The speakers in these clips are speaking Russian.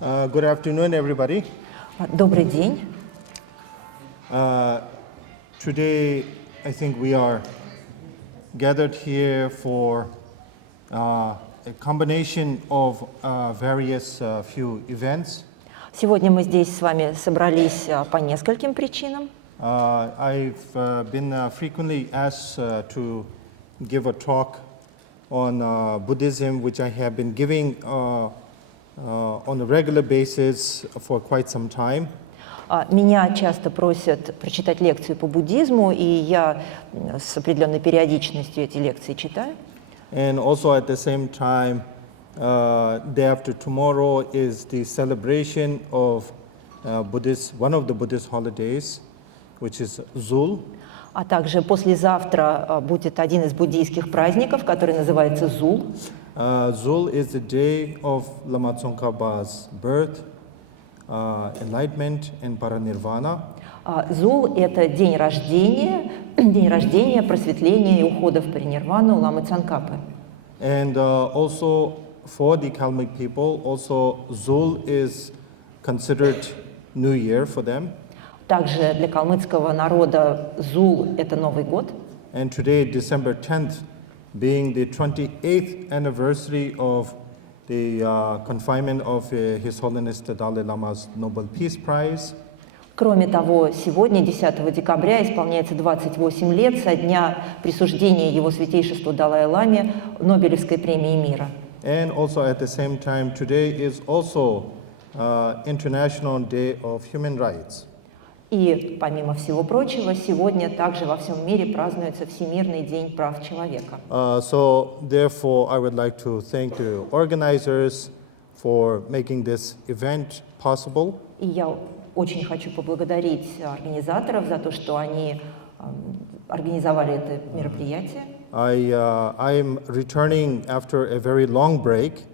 Good afternoon, everybody. Добрый день. Today, I think we are gathered here for a combination of various few events. Сегодня мы здесь с вами собрались по нескольким причинам. I've been frequently asked to give a talk on Buddhism, which I have been giving on a regular basis for quite some time. Меня часто просят прочитать лекцию по буддизму, и я с определенной периодичностью эти лекции читаю. And also at the same time, day after tomorrow is the celebration of one of the Buddhist holidays, which is Zul. А также послезавтра будет один из буддийских праздников, который называется Зул. Zul is the day of Lama Tsongkhapa's birth, enlightenment, and paranirvana. Зул – это день рождения, просветления и ухода в паринирвану Ламы Цонкапы. And also for the Kalmyc people, also Zul is considered New Year for them. Также для калмыцкого народа Зул – это Новый год. And today, December 10th, being the 28th anniversary of the confinement of His Holiness the Dalai-lama's Nobel Peace Prize. Кроме того, сегодня, 10 декабря, исполняется 28 лет со дня присуждения Его Святейшеству Далай-ламе Нобелевской премии мира. And also at the same time, today is also International Day of Human Rights. И, помимо всего прочего, сегодня также во всем мире празднуется Всемирный день прав человека. So therefore, I would like to thank the organizers for making this event possible. И я очень хочу поблагодарить организаторов за то, что они организовали это мероприятие. I'm returning after a very long break.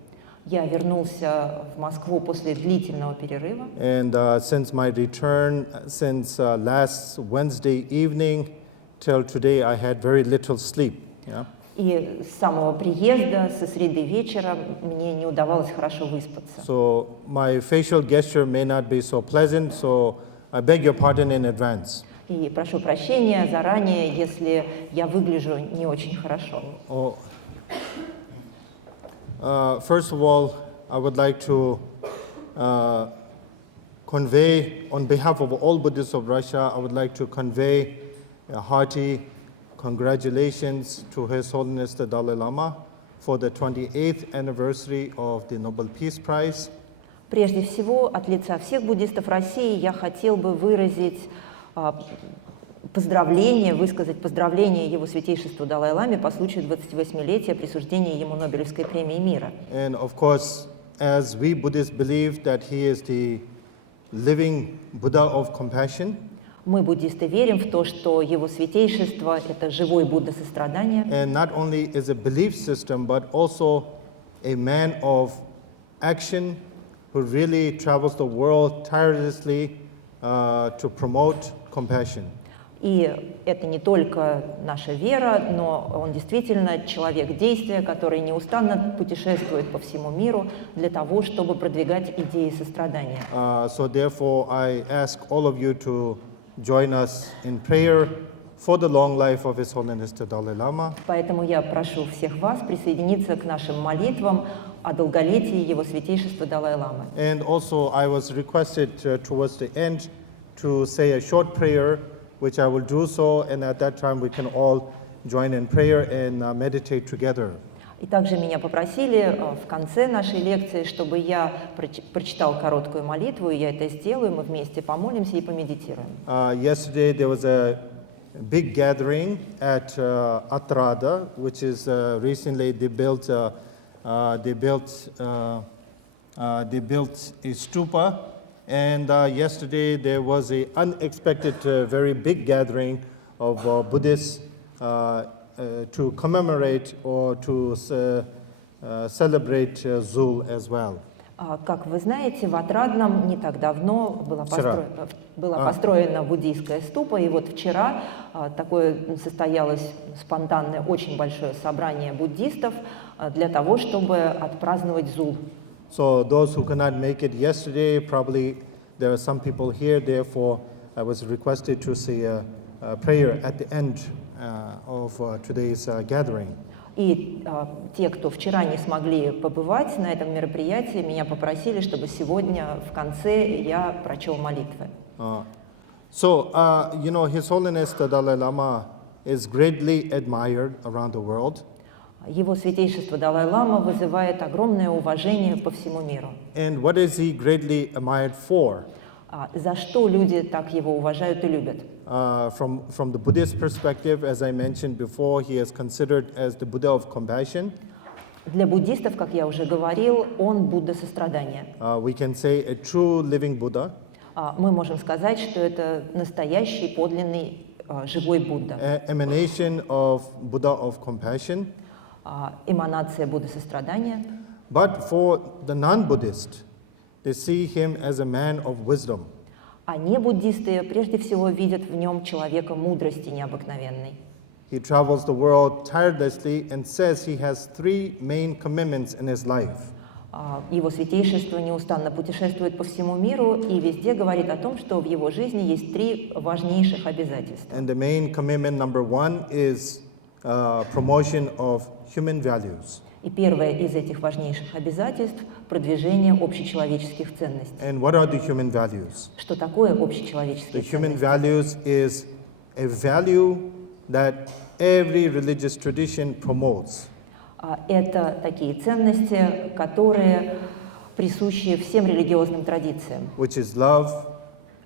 Я вернулся в Москву после длительного перерыва. And since my return, since last Wednesday evening till today, I had very little sleep. Yeah? И с самого приезда, со среды вечера, мне не удавалось хорошо выспаться. So my facial gesture may not be so pleasant, so I beg your pardon in advance. И прошу прощения заранее, если я выгляжу не очень хорошо. First of all, I would like to convey, on behalf of all Buddhists of Russia, I would like to convey a hearty congratulations to His Holiness the Dalai-lama for the 28th anniversary of the Nobel Peace Prize. Прежде всего, от лица всех буддистов России я хотел бы выразить высказать поздравление Его Святейшеству Далай-ламе по случаю 28-летия присуждения ему Нобелевской премии мира. And of course, as we Buddhists believe that he is the living Buddha of compassion. Мы, буддисты, верим в то, что Его Святейшество – это живой Будда сострадания. And not only is a belief system, but also a man of action who really travels the world tirelessly to promote compassion. И это не только наша вера, но он действительно человек действия, который неустанно путешествует по всему миру для того, чтобы продвигать идеи сострадания. So therefore, I ask all of you to join us in prayer for the long life of His Holiness the Dalai-lama. Поэтому я прошу всех вас присоединиться к нашим молитвам о долголетии Его Святейшества Далай-ламы. And also, I was requested towards the end to say a short prayer, which I will do so, and at that time we can all join in prayer and meditate together. И также меня попросили в конце нашей лекции, чтобы я прочитал короткую молитву, и я это сделаю, мы вместе помолимся и помедитируем. Yesterday there was a big gathering at Atrada, which is recently they built a stupa. And yesterday there was an unexpected, very big gathering of Buddhists to commemorate or to celebrate Zul as well. Как вы знаете, в Отрадном не так давно была построена буддийская ступа, и вот вчера такое состоялось спонтанное, очень большое собрание буддистов для того, чтобы отпраздновать Зул. So those who could not make it yesterday, probably there are some people here. Therefore, I was requested to say a prayer at the end of today's gathering. И те, кто вчера не смогли побывать на этом мероприятии, меня попросили, чтобы сегодня в конце я прочел молитвы. So, His Holiness the Dalai-lama is greatly admired around the world. Его Святейшество Далай-лама вызывает огромное уважение по всему миру. And what is he greatly admired for? За что люди так его уважают и любят? From the Buddhist perspective, as I mentioned before, he is considered as the Buddha of compassion. Для буддистов, как я уже говорил, он Будда сострадания. We can say a true living Buddha. Мы можем сказать, что это настоящий, подлинный, живой Будда. Emanation of Buddha of compassion. Эманация Будды сострадания. But for the non-Buddhist, they see him as a man of wisdom. А не-буддисты прежде всего видят в нем человека мудрости необыкновенной. He travels the world tirelessly and says he has 3 main commitments in his life. Его Святейшество неустанно путешествует по всему миру и везде говорит о том, что в его жизни есть 3 важнейших обязательства. And the main commitment number 1 is promotion of human values. И первое из этих важнейших обязательств – продвижение общечеловеческих ценностей. And what are the human values? Что такое общечеловеческие The human ценности? values is a value that every religious tradition promotes. Это такие ценности, которые присущи всем религиозным традициям. Which is love,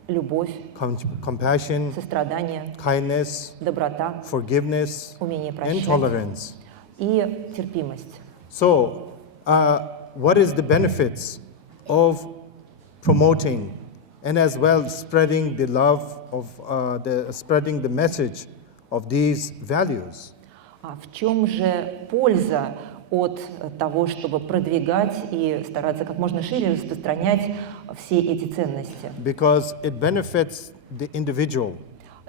Любовь, compassion, сострадание, kindness, доброта, forgiveness, умение and прощать tolerance. и терпимость. So, what is the benefits of promoting and as well spreading the love of spreading the message of these values? В чем же польза от того, чтобы продвигать и стараться как можно шире распространять все эти ценности? Because it benefits the individual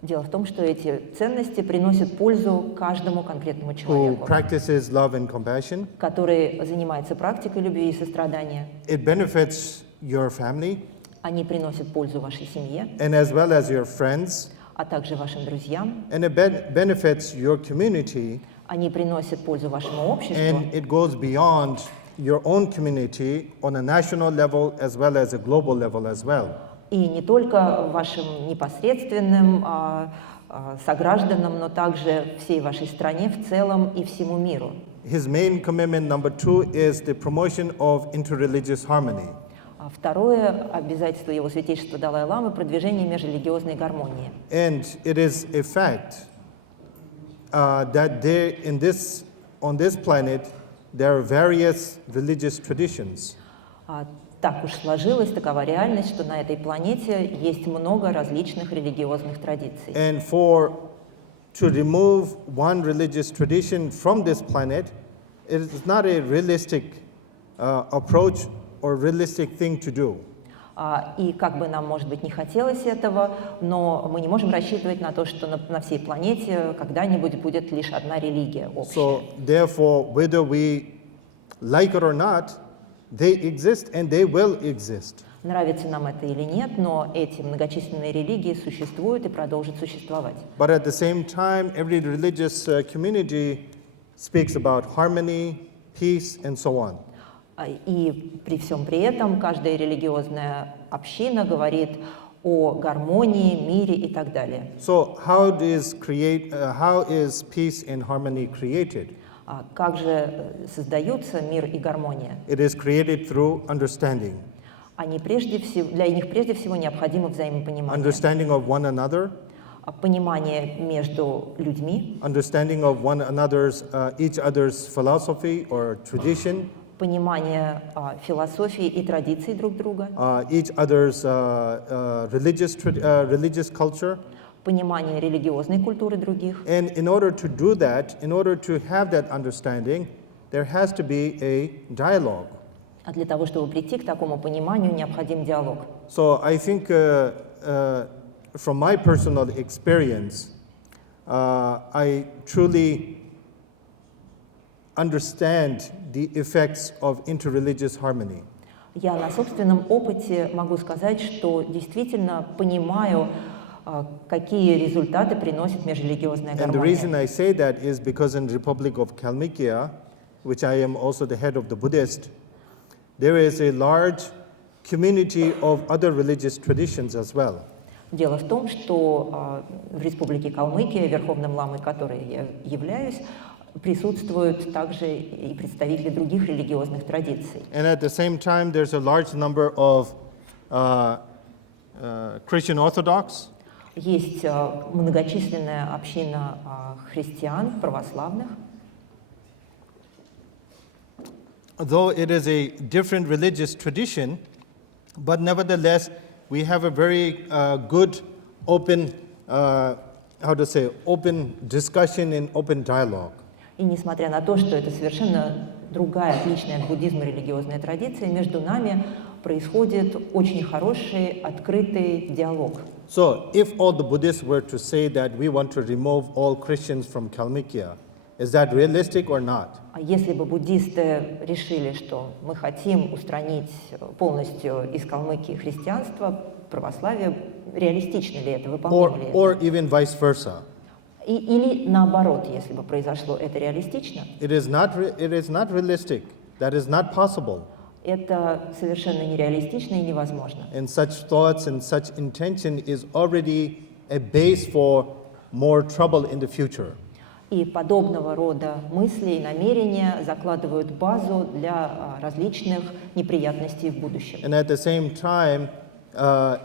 Дело в том, что эти ценности приносят пользу каждому конкретному who человеку, practices love and compassion. который занимается практикой любви и сострадания. It benefits your family Они приносят пользу вашей семье, and as well as your friends, а также вашим друзьям. and it benefits your community, Они приносят пользу вашему обществу. and it goes beyond your own community on a national level as well as a global level as well. И не только вашим непосредственным согражданам, но также всей вашей стране в целом и всему миру. His main commitment number 2 is the promotion of interreligious harmony. Второе обязательство Его Святейшества Далай-ламы – продвижение межрелигиозной гармонии. And it is a fact that on this planet there are various religious traditions. Так уж сложилась такова реальность, что на этой планете есть много различных религиозных традиций. And to remove one religious tradition from this planet, it is not a realistic approach or realistic thing to do. И как бы нам, может быть, не хотелось этого, но мы не можем рассчитывать на то, что на всей планете когда-нибудь будет лишь одна религия общая. So therefore, whether we like it or not, they exist and they will exist. Нравится нам это или нет, но эти многочисленные религии существуют и продолжат существовать. But at the same time, every religious community speaks about harmony, peace, and so on. И при всем при этом каждая религиозная община говорит о гармонии, мире и так далее. So how is peace and harmony created? Как же создаются мир и гармония? It is created through understanding. Для них прежде всего необходимо взаимопонимание. Understanding of one another. Понимание между людьми. Understanding of each other's philosophy or tradition. Понимание философии и традиций друг друга. Each other's religious culture. Понимание религиозной культуры других. And in order to do that, in order to have that understanding, there has to be a dialogue. А для того, чтобы прийти к такому пониманию, необходим диалог. So I think from my personal experience, I truly understand the effects of interreligious harmony. Я на собственном опыте могу сказать, что действительно понимаю, какие результаты приносит межрелигиозная And the reason гармония. I say that is because in the Republic of Kalmykia, which I am also the head of the Buddhist, there is a large community of other religious traditions as well. Дело в том, что в Республике Калмыкия, верховным ламой которой я являюсь, присутствуют также и представители других религиозных традиций. And at the same time, there's a large number of Christian Orthodox, Есть многочисленная община христиан, православных. though it is a different religious tradition, but nevertheless, we have a very good, open, open discussion and open dialogue. И несмотря на то, что это совершенно другая, отличная от буддизма религиозная традиция, между нами происходит очень хороший, открытый диалог. So, if all the Buddhists were to say that we want to remove all Christians from Kalmykia, is that realistic or not? А если бы буддисты решили, что мы хотим устранить полностью из Калмыкии христианство, православие, реалистично ли это, выполнимо ли это? Or even vice versa? Или наоборот, если бы произошло это реалистично, It is not realistic. That is not possible. это совершенно нереалистично и невозможно. And such thoughts and such intention is already a base for more trouble in the future. И подобного рода мысли и намерения закладывают базу для различных неприятностей в будущем. And at the same time,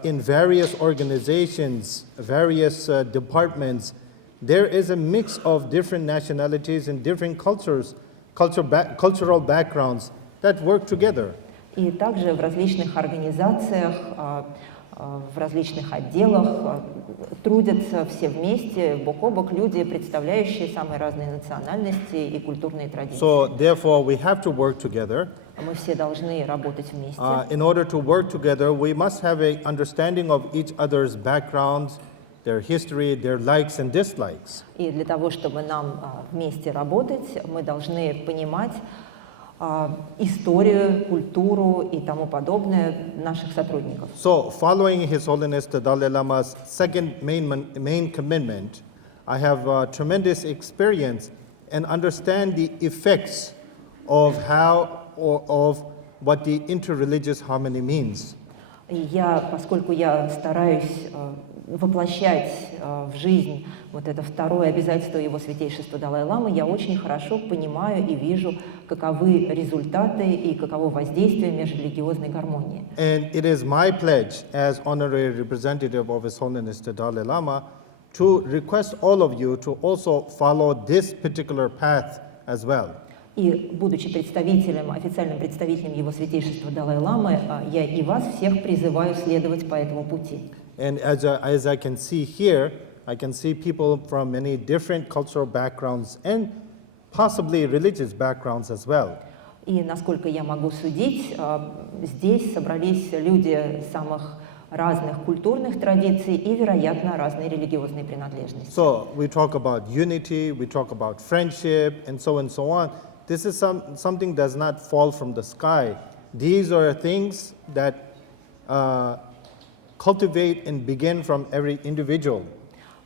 in various organizations, various departments, there is a mix of different nationalities and different cultural backgrounds that work together. И также в различных организациях, в различных отделах трудятся все вместе, бок о бок, люди, представляющие самые разные национальности и культурные традиции. So therefore, we have to work together. Мы все должны работать вместе. In order to work together, we must have an understanding of each other's backgrounds, their history, their likes and dislikes. И для того, чтобы нам вместе работать, мы должны понимать историю, культуру и тому подобное наших сотрудников. So, following His Holiness the Dalai-lama's second main commitment, I have tremendous experience and understand the effects of what the interreligious harmony means. И поскольку я стараюсь воплощать в жизнь вот это второе обязательство Его Святейшества Далай-ламы, я очень хорошо понимаю и вижу, каковы результаты и каково воздействие межрелигиозной гармонии. And it is my pledge as honorary representative of His Holiness the Dalai-lama to request all of you to also follow this particular path as well. И, будучи официальным представителем Его Святейшества Далай-ламы, я и вас всех призываю следовать по этому пути. And as I can see here, I can see people from many different cultural backgrounds and possibly religious backgrounds as well. И, насколько я могу судить, здесь собрались люди самых разных культурных традиций и, вероятно, разной религиозной принадлежности. So we talk about unity, we talk about friendship, and so on. This is something does not fall from the sky. These are things that cultivate and begin from every individual.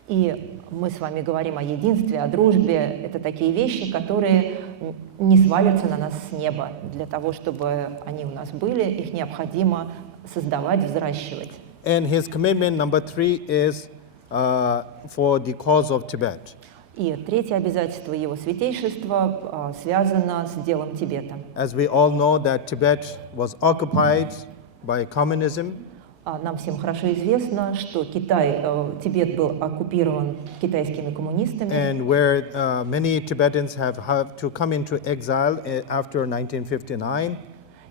И мы с вами говорим о единстве, о дружбе. Это такие вещи, которые не свалятся на нас с неба. Для того, чтобы они у нас были, их необходимо создавать, взращивать. And his commitment number 3 is for the cause of Tibet. И третье обязательство Его Святейшества связано с делом Тибета. As we all know that Tibet was occupied by communism. Нам всем хорошо известно, что Тибет был оккупирован китайскими коммунистами. And where many Tibetans have to come into exile after 1959.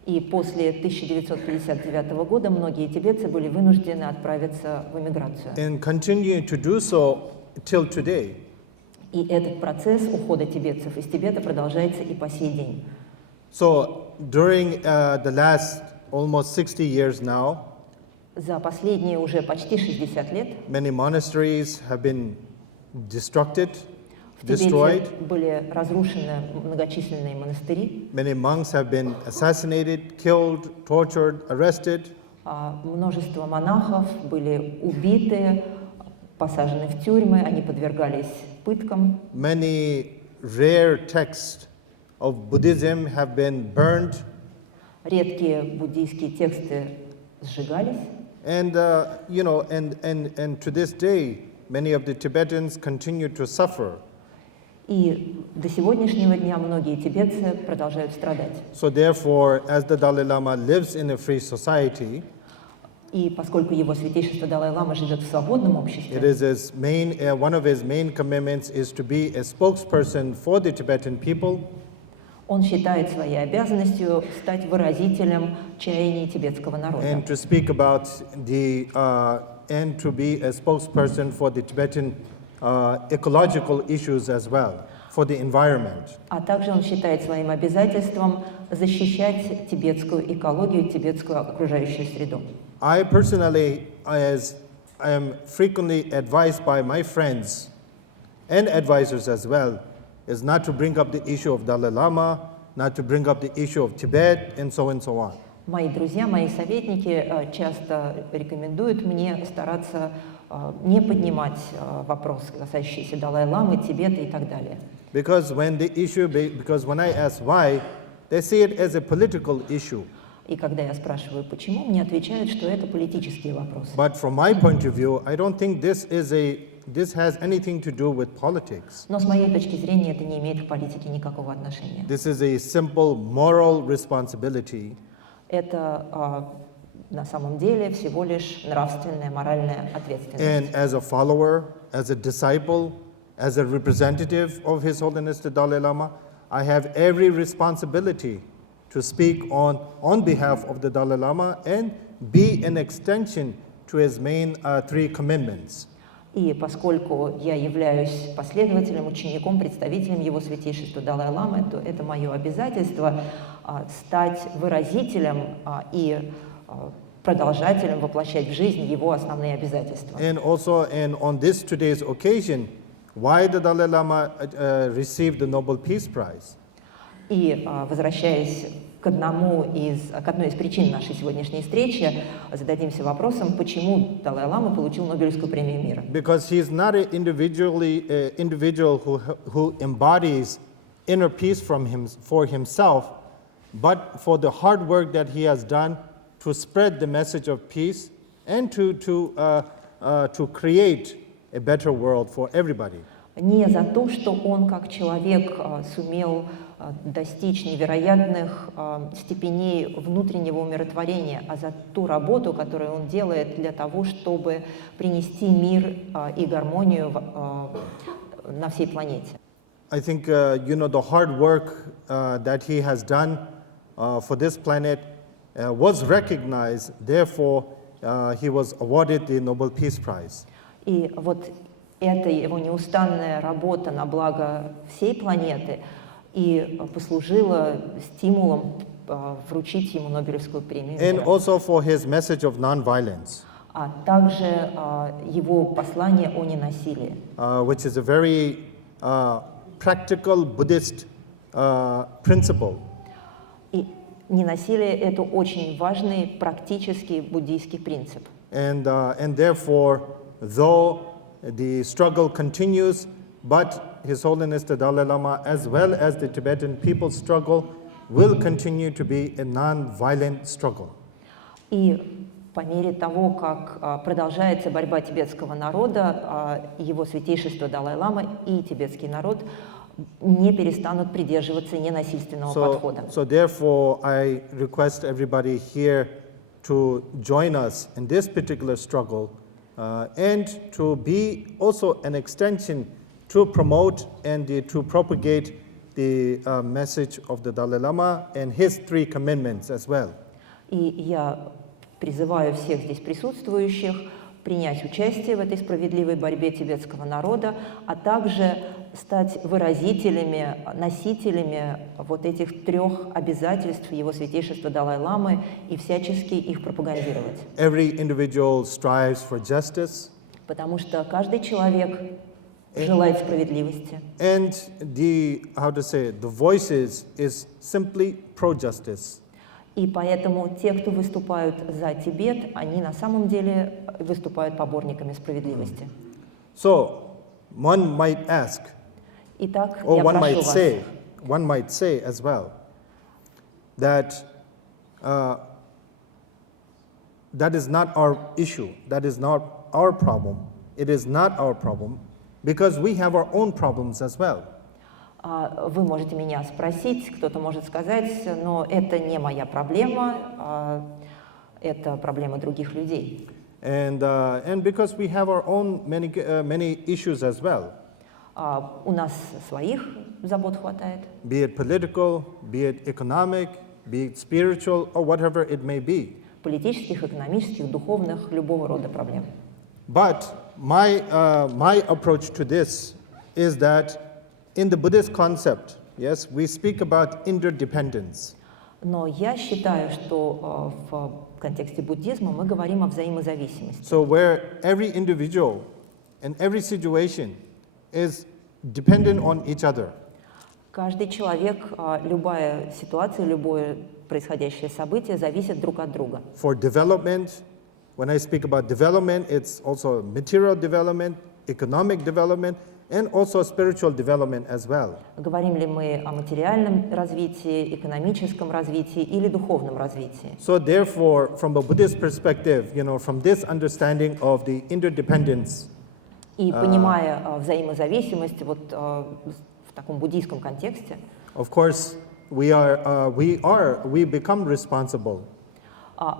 И после 1959 года многие тибетцы были вынуждены отправиться в эмиграцию. And continue to do so till today. И этот процесс ухода тибетцев из Тибета продолжается и по сей день. So during the last almost 60 years now, За последние уже почти 60 лет many monasteries have been destructed. В Тибете destroyed. были разрушены многочисленные монастыри, Many monks have been assassinated, killed, tortured, arrested. множество монахов были убиты, посажены в тюрьмы, они подвергались пыткам. Many rare texts of Buddhism have been burned. Редкие буддийские тексты сжигались. And, and to this day, many of the Tibetans continue to suffer. И до сегодняшнего дня многие тибетцы продолжают страдать. So therefore, as the Dalai Lama lives in a free society, И поскольку Его Святейшество Далай-лама живет в свободном it обществе, is one of his main commitments is to be a spokesperson for the Tibetan people. он считает своей обязанностью стать выразителем чаяний тибетского народа. And to speak about and to be a spokesperson for the Tibetan ecological issues as well, for the environment. А также он считает своим обязательством защищать тибетскую экологию, тибетскую окружающую среду. I personally, as I am frequently advised by my friends and advisors as well, is not to bring up the issue of Dalai Lama, not to bring up the issue of Tibet, and so on. Мои друзья, мои советники часто рекомендуют мне стараться не поднимать вопросы, касающиеся Далай-ламы, Тибета и так далее. Because when I ask why, they see it as a political issue. И когда я спрашиваю, почему, мне отвечают, что это политические вопросы. But from my point of view, I don't think this has anything to do with politics. Но с моей точки зрения это не имеет к политике никакого отношения. This is a simple moral responsibility. Это на самом деле всего лишь нравственная, моральная ответственность. And as a follower, as a disciple, as a representative of His Holiness the Dalai Lama, I have every responsibility to speak on behalf of the Dalai Lama and be an extension to his main three commitments. И поскольку я являюсь последователем, учеником, представителем Его Святейшества Далай-ламы, то это мое обязательство стать выразителем и продолжателем воплощать в жизнь его основные обязательства. And also, on this today's occasion, why the Dalai Lama received the Nobel Peace Prize. И возвращаясь к одной из причин нашей сегодняшней встречи, зададимся вопросом, почему Далай-лама получил Нобелевскую премию мира. Because he is not an individual who embodies inner peace for himself, but for the hard work that he has done to spread the message of peace and to create a better world for everybody. Не за то, что он как человек сумел достичь невероятных степеней внутреннего умиротворения, а за ту работу, которую он делает для того, чтобы принести мир и гармонию на всей планете. I think the hard work that he has done for this planet was recognized. Therefore, he was awarded the Nobel Peace Prize. И вот эта его неустанная работа на благо всей планеты и послужила стимулом вручить ему Нобелевскую премию And мира. also for his message of non-violence, А также его послание о ненасилии, which is a very practical Buddhist principle. и ненасилие — это очень важный практический буддийский принцип. And therefore, though the struggle continues, but His Holiness the Dalai Lama, as well as the Tibetan people's struggle, will continue to be a non-violent struggle. И по мере того, как продолжается борьба тибетского народа, Его Святейшество Далай-лама и тибетский народ не перестанут придерживаться ненасильственного подхода. So therefore, I request everybody here to join us in this particular struggle and to be also an extension to promote and to propagate the message of the Dalai Lama and his three commitments as well. И я призываю всех здесь присутствующих принять участие в этой справедливой борьбе тибетского народа, а также стать выразителями, носителями вот этих трех обязательств Его Святейшества Далай-ламы и всячески их пропагандировать. Every individual strives for justice, Потому что каждый человек желает справедливости. And the voices is simply pro-justice. И поэтому те, кто выступают за Тибет, они на самом деле выступают поборниками справедливости. So, one might ask, Итак, or я one прошу might вас. say as well, that that is not our issue, that is not our problem. It is not our problem because we have our own problems as well. Вы можете меня спросить, кто-то может сказать, но это не моя проблема, это проблема других людей. And because we have our own many issues as well. У нас своих забот хватает. Be it political, be it economic, be it spiritual, or whatever it may be. Политических, экономических, духовных, любого рода проблем. But my approach to this is that in the Buddhist concept, yes, we speak about interdependence. Но я считаю, что в контексте буддизма мы говорим о взаимозависимости. So where every individual and every situation is dependent on each other. Каждый человек, любая ситуация, любое происходящее событие зависит друг от друга. For development, when I speak about development, it's also material development, economic development, and also spiritual development as well. Говорим ли мы о материальном развитии, экономическом развитии или духовном развитии? So therefore, from a Buddhist perspective, from this understanding of the interdependence, И понимая взаимозависимость вот в таком буддийском контексте, of course, we become responsible.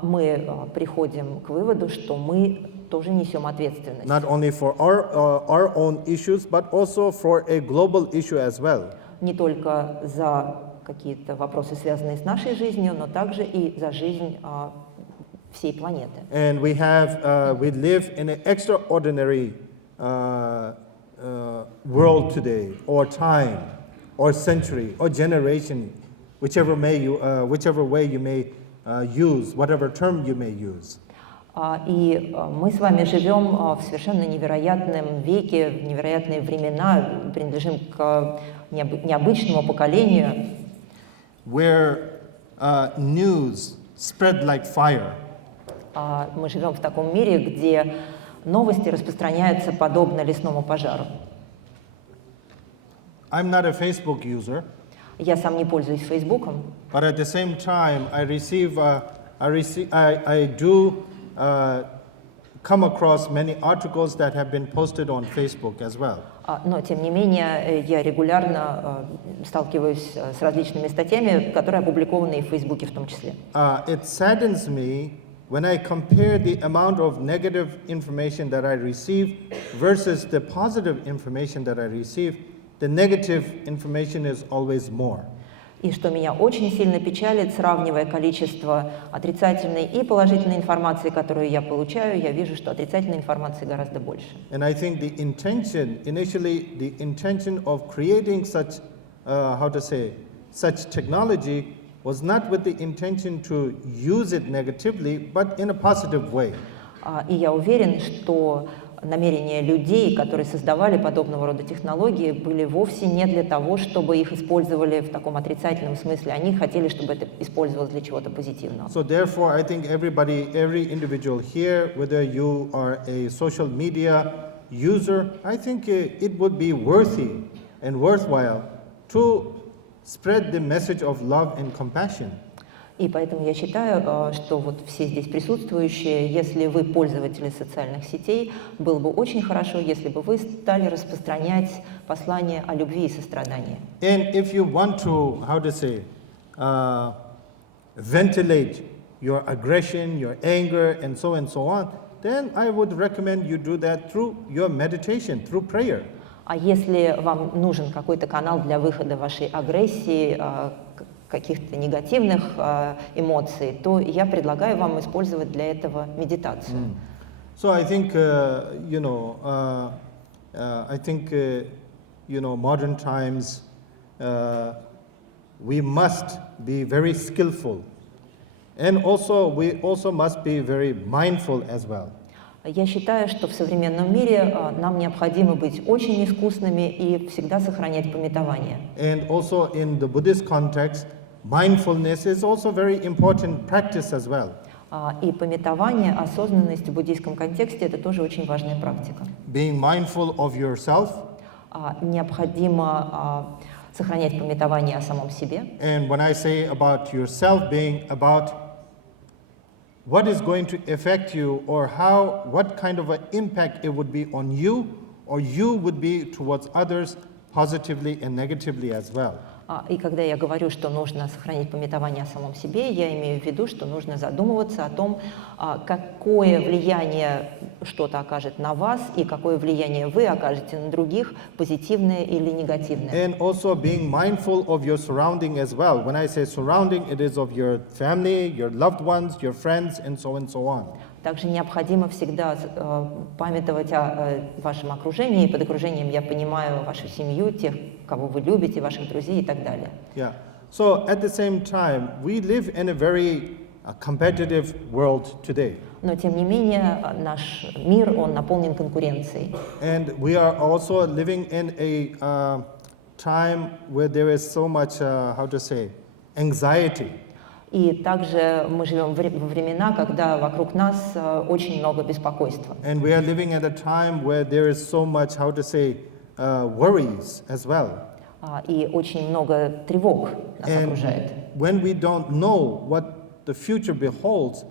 Мы приходим к выводу, что мы тоже несем ответственность. Not only for our own issues, but also for a global issue as well. Не только за какие-то вопросы, связанные с нашей жизнью, но также и за жизнь всей планеты. And we live in an extraordinary world today, or time, or century, or generation, whichever way you may use, whatever term you may use. И мы с вами живем в совершенно невероятном веке, в невероятные времена, принадлежим к необычному поколению, Where news spread like fire. Мы живем в таком мире, где новости распространяются подобно лесному пожару. I'm not a Facebook user, Я сам не пользуюсь Фейсбуком, but at the same time, I do come across many articles that have been posted on Facebook as well. но тем не менее я регулярно сталкиваюсь с различными статьями, которые опубликованы и в Фейсбуке в том числе. It saddens me when I compare the amount of negative information that I receive versus the positive information that I receive. The negative information is always more. И что меня очень сильно печалит, сравнивая количество отрицательной и положительной информации, которую я получаю, я вижу, что отрицательной информации гораздо больше. And I think the intention of creating such technology was not with the intention to use it negatively, but in a positive way. И я уверен, что намерения людей, которые создавали подобного рода технологии, были вовсе не для того, чтобы их использовали в таком отрицательном смысле. Они хотели, чтобы это использовалось для чего-то позитивного. So therefore, I think every individual here, whether you are a social media user, I think it would be worthy and worthwhile to spread the message of love and compassion. И поэтому я считаю, что вот все здесь присутствующие, если вы пользователи социальных сетей, было бы очень хорошо, если бы вы стали распространять послание о любви и сострадании. And if you want to, ventilate your aggression, your anger, and so on, then I would recommend you do that through your meditation, through prayer. А если вам нужен какой-то канал для выхода вашей агрессии, каких-то негативных эмоций, то я предлагаю вам использовать для этого медитацию. So I think, modern times, we must be very skillful, and we also must be very mindful as well. Я считаю, что в современном мире нам необходимо быть очень искусными и всегда сохранять памятование. And also in the Buddhist context, mindfulness is also very important practice as well. И памятование, осознанность в буддийском контексте – это тоже очень важная практика. Being mindful of yourself. Необходимо сохранять памятование о самом себе. And when I say about yourself, being about what is going to affect you or what kind of an impact it would be on you or you would be towards others positively and negatively as well. И когда я говорю, что нужно сохранить памятование о самом себе, я имею в виду, что нужно задумываться о том, какое влияние что-то окажет на вас и какое влияние вы окажете на других, позитивное или негативное. And also being mindful of your surrounding as well. When I say surrounding, it is of your family, your loved ones, your friends, and so on. Также необходимо всегда памятовать о вашем окружении, и под окружением я понимаю вашу семью, тех, кого вы любите, ваших друзей и так далее. Yeah. So at the same time, we live in a very competitive world today. Но тем не менее наш мир, он наполнен конкуренцией. And we are also living in a time where there is so much, anxiety. И также мы живем во времена, когда вокруг нас очень много беспокойства. And we are living at a time where there is so much, worries as well. И очень много тревог нас окружает. When we don't know what the future beholds,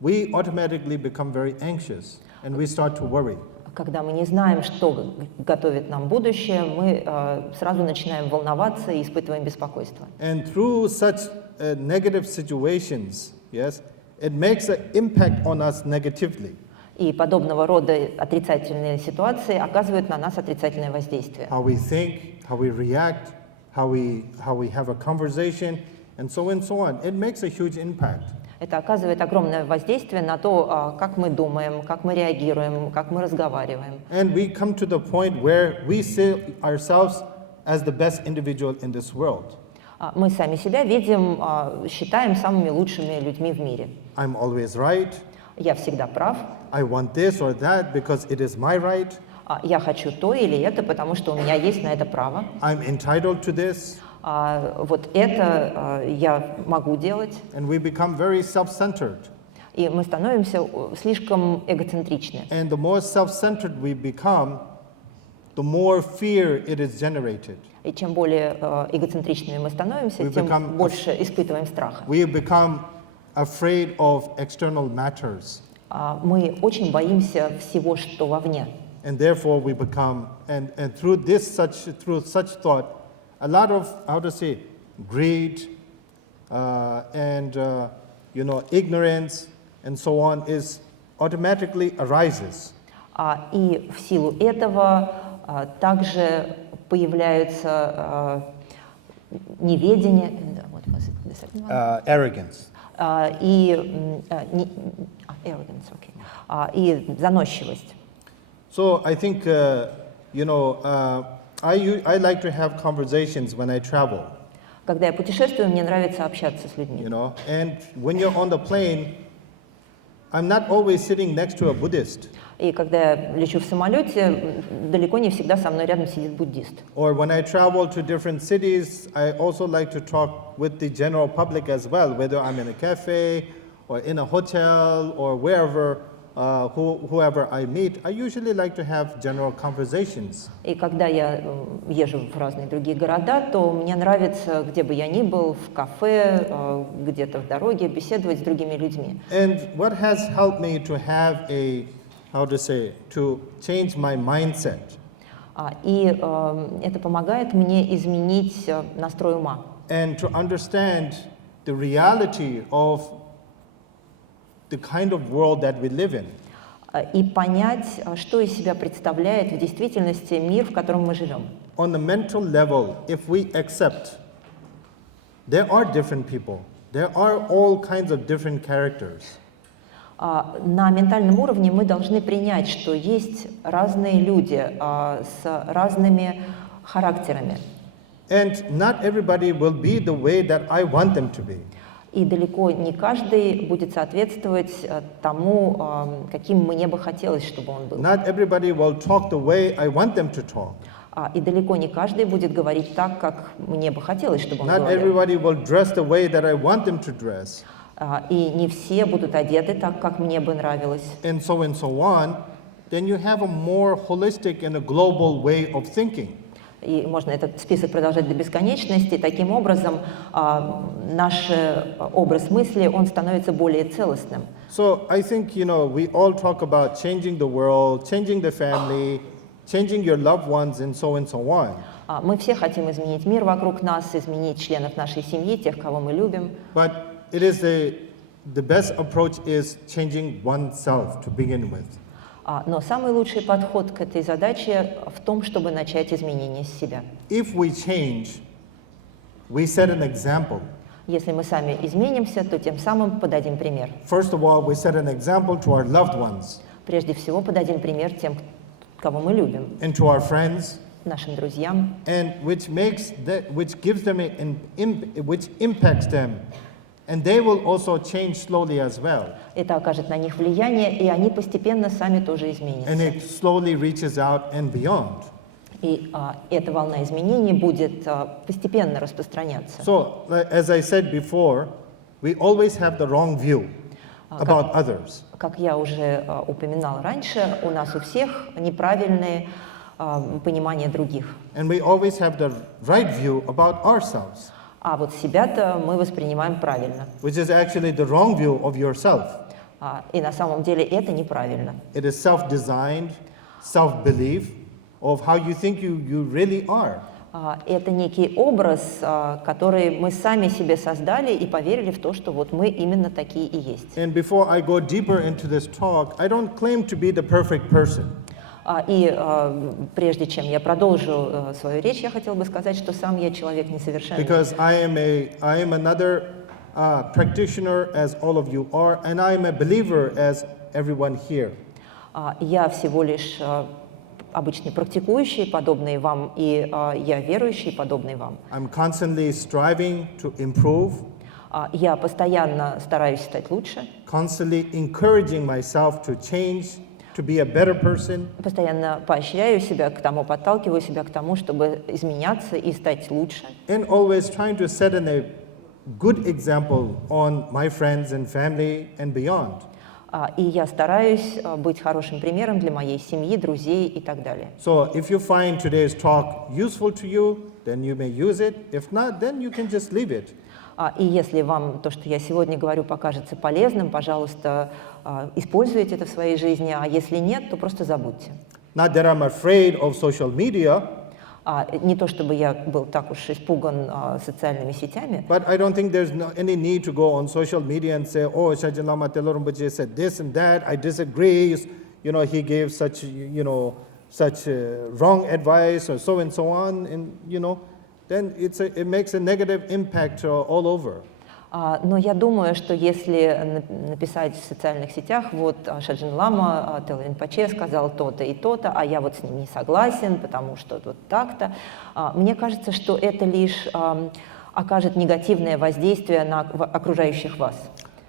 we automatically become very anxious and we start to worry. Когда мы не знаем, что готовит нам будущее, мы сразу начинаем волноваться и испытываем беспокойство. And through such negative situations, yes, it makes an impact on us negatively. И подобного рода отрицательные ситуации оказывают на нас отрицательное воздействие. How we think, how we react, how we have a conversation, and so on. It makes a huge impact. Это оказывает огромное воздействие на то, как мы думаем, как мы реагируем, как мы разговариваем. And we come to the point where we see ourselves as the best individual in this world. Мы сами себя видим, считаем самыми лучшими людьми в мире. I'm always right. Я всегда прав. I want this or that because it is my right. Я хочу то или это, потому что у меня есть на это право. I'm entitled to this. Вот это я могу делать. And we become very self-centered. И мы становимся слишком эгоцентричны. And the more self-centered we become, the more fear it is generated. И чем более эгоцентричными мы становимся, тем больше испытываем страха. We become afraid of external matters. Мы очень боимся всего, что вовне. And therefore we become, and through such thought, a lot of, greed and ignorance and so on is automatically arises. И в силу этого также появляются неведение, Arrogance. И заносчивость. So I think, I like to have conversations when I travel. Когда я путешествую, мне нравится общаться с людьми. And when you're on the plane, I'm not always sitting next to a Buddhist. И когда я лечу в самолете, далеко не всегда со мной рядом сидит буддист. Or when I travel to different cities, I also like to talk with the general public as well, whether I'm in a cafe or in a hotel or wherever. Whoever I meet, I usually like to have general conversations. И когда я езжу в разные другие города, то мне нравится, где бы я ни был, в кафе, где-то в дороге, беседовать с другими людьми. And what has helped me to have to change my mindset. И это помогает мне изменить настрой ума. And to understand the reality of the kind of world that we live in. И понять, что из себя представляет в действительности мир, в котором мы живем. On the mental level, if we accept, there are different people. There are all kinds of different characters. На ментальном уровне мы должны принять, что есть разные люди с разными характерами. And not everybody will be the way that I want them to be. И далеко не каждый будет соответствовать тому, каким мне бы хотелось, чтобы он был. Not everybody will talk the way I want them to talk. И далеко не каждый будет говорить так, как мне бы хотелось, чтобы он Not говорил. everybody will dress the way that I want them to dress. И не все будут одеты так, как мне бы нравилось. And so on. Then you have a more holistic and a global way of thinking. И можно этот список продолжать до бесконечности. Таким образом, наш образ мысли, он становится более целостным. So I think, we all talk about changing the world, changing the family, changing your loved ones, and so on. Мы все хотим изменить мир вокруг нас, изменить членов нашей семьи, тех, кого мы любим. But it is the best approach is changing oneself to begin with. Но самый лучший подход к этой задаче в том, чтобы начать изменения с себя. If we change, we set an example. Если мы сами изменимся, то тем самым подадим пример. First of all, we set an example to our loved ones. Прежде всего, подадим пример тем, кого мы любим. And to our friends. Нашим друзьям. And which gives them which impacts them. And they will also change slowly as well. Это окажет на них влияние, и они постепенно сами тоже изменятся. And it slowly reaches out and beyond. И эта волна изменений будет постепенно распространяться. So, as I said before, we always have the wrong view about others. Как я уже упоминал раньше, у нас у всех неправильные понимания других. And we always have the right view about ourselves. А вот себя-то мы воспринимаем правильно. Which is actually the wrong view of yourself. И на самом деле это неправильно. It is self-designed, self-belief of how you think you really are. Это некий образ, который мы сами себе создали и поверили в то, что вот мы именно такие и есть. And before I go deeper into this talk, I don't claim to be the perfect person. И прежде чем я продолжу свою речь, я хотела бы сказать, что сам я человек несовершенный. Because I am another practitioner, as all of you are, and I am a believer, as everyone here. Я всего лишь обычный практикующий, подобный вам, и я верующий, подобный вам. I'm constantly striving to improve. Я постоянно стараюсь стать лучше. Constantly encouraging myself to change. To be a better person. Постоянно поощряю себя к тому, подталкиваю себя к тому, чтобы изменяться и стать лучше. And always trying to set a good example on my friends and family and beyond. И я стараюсь быть хорошим примером для моей семьи, друзей и так далее. So if you find today's talk useful to you, then you may use it. If not, then you can just leave it. И если вам то, что я сегодня говорю, покажется полезным, пожалуйста, используйте это в своей жизни, а если нет, то просто забудьте. Not that I'm afraid of social media. Не то чтобы я был так уж испуган социальными сетями. But I don't think there's any need to go on social media and say, oh, Shаджin-ламой Тэло Ринпоче said this and that. I disagree. He gave such wrong advice or so and so on, and then it makes a negative impact all over. Но я думаю, что если написать в социальных сетях, вот Шаджин-лама Тэло Ринпоче сказал то-то и то-то, а я вот с ним не согласен, потому что вот так-то, мне кажется, что это лишь окажет негативное воздействие на окружающих вас.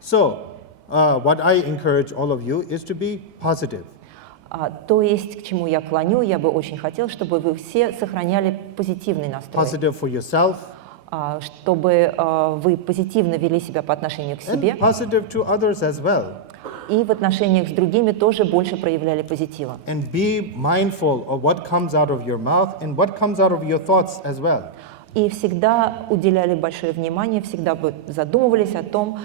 So, what I encourage all of you is to be positive. То есть, к чему я клоню, я бы очень хотел, чтобы вы все сохраняли позитивный настрой. Positive for yourself. Чтобы вы позитивно вели себя по отношению к себе. And positive to others as well. И в отношениях с другими тоже больше проявляли позитива. And be mindful of what comes out of your mouth and what comes out of your thoughts as well. И всегда уделяли большое внимание, всегда бы задумывались о том,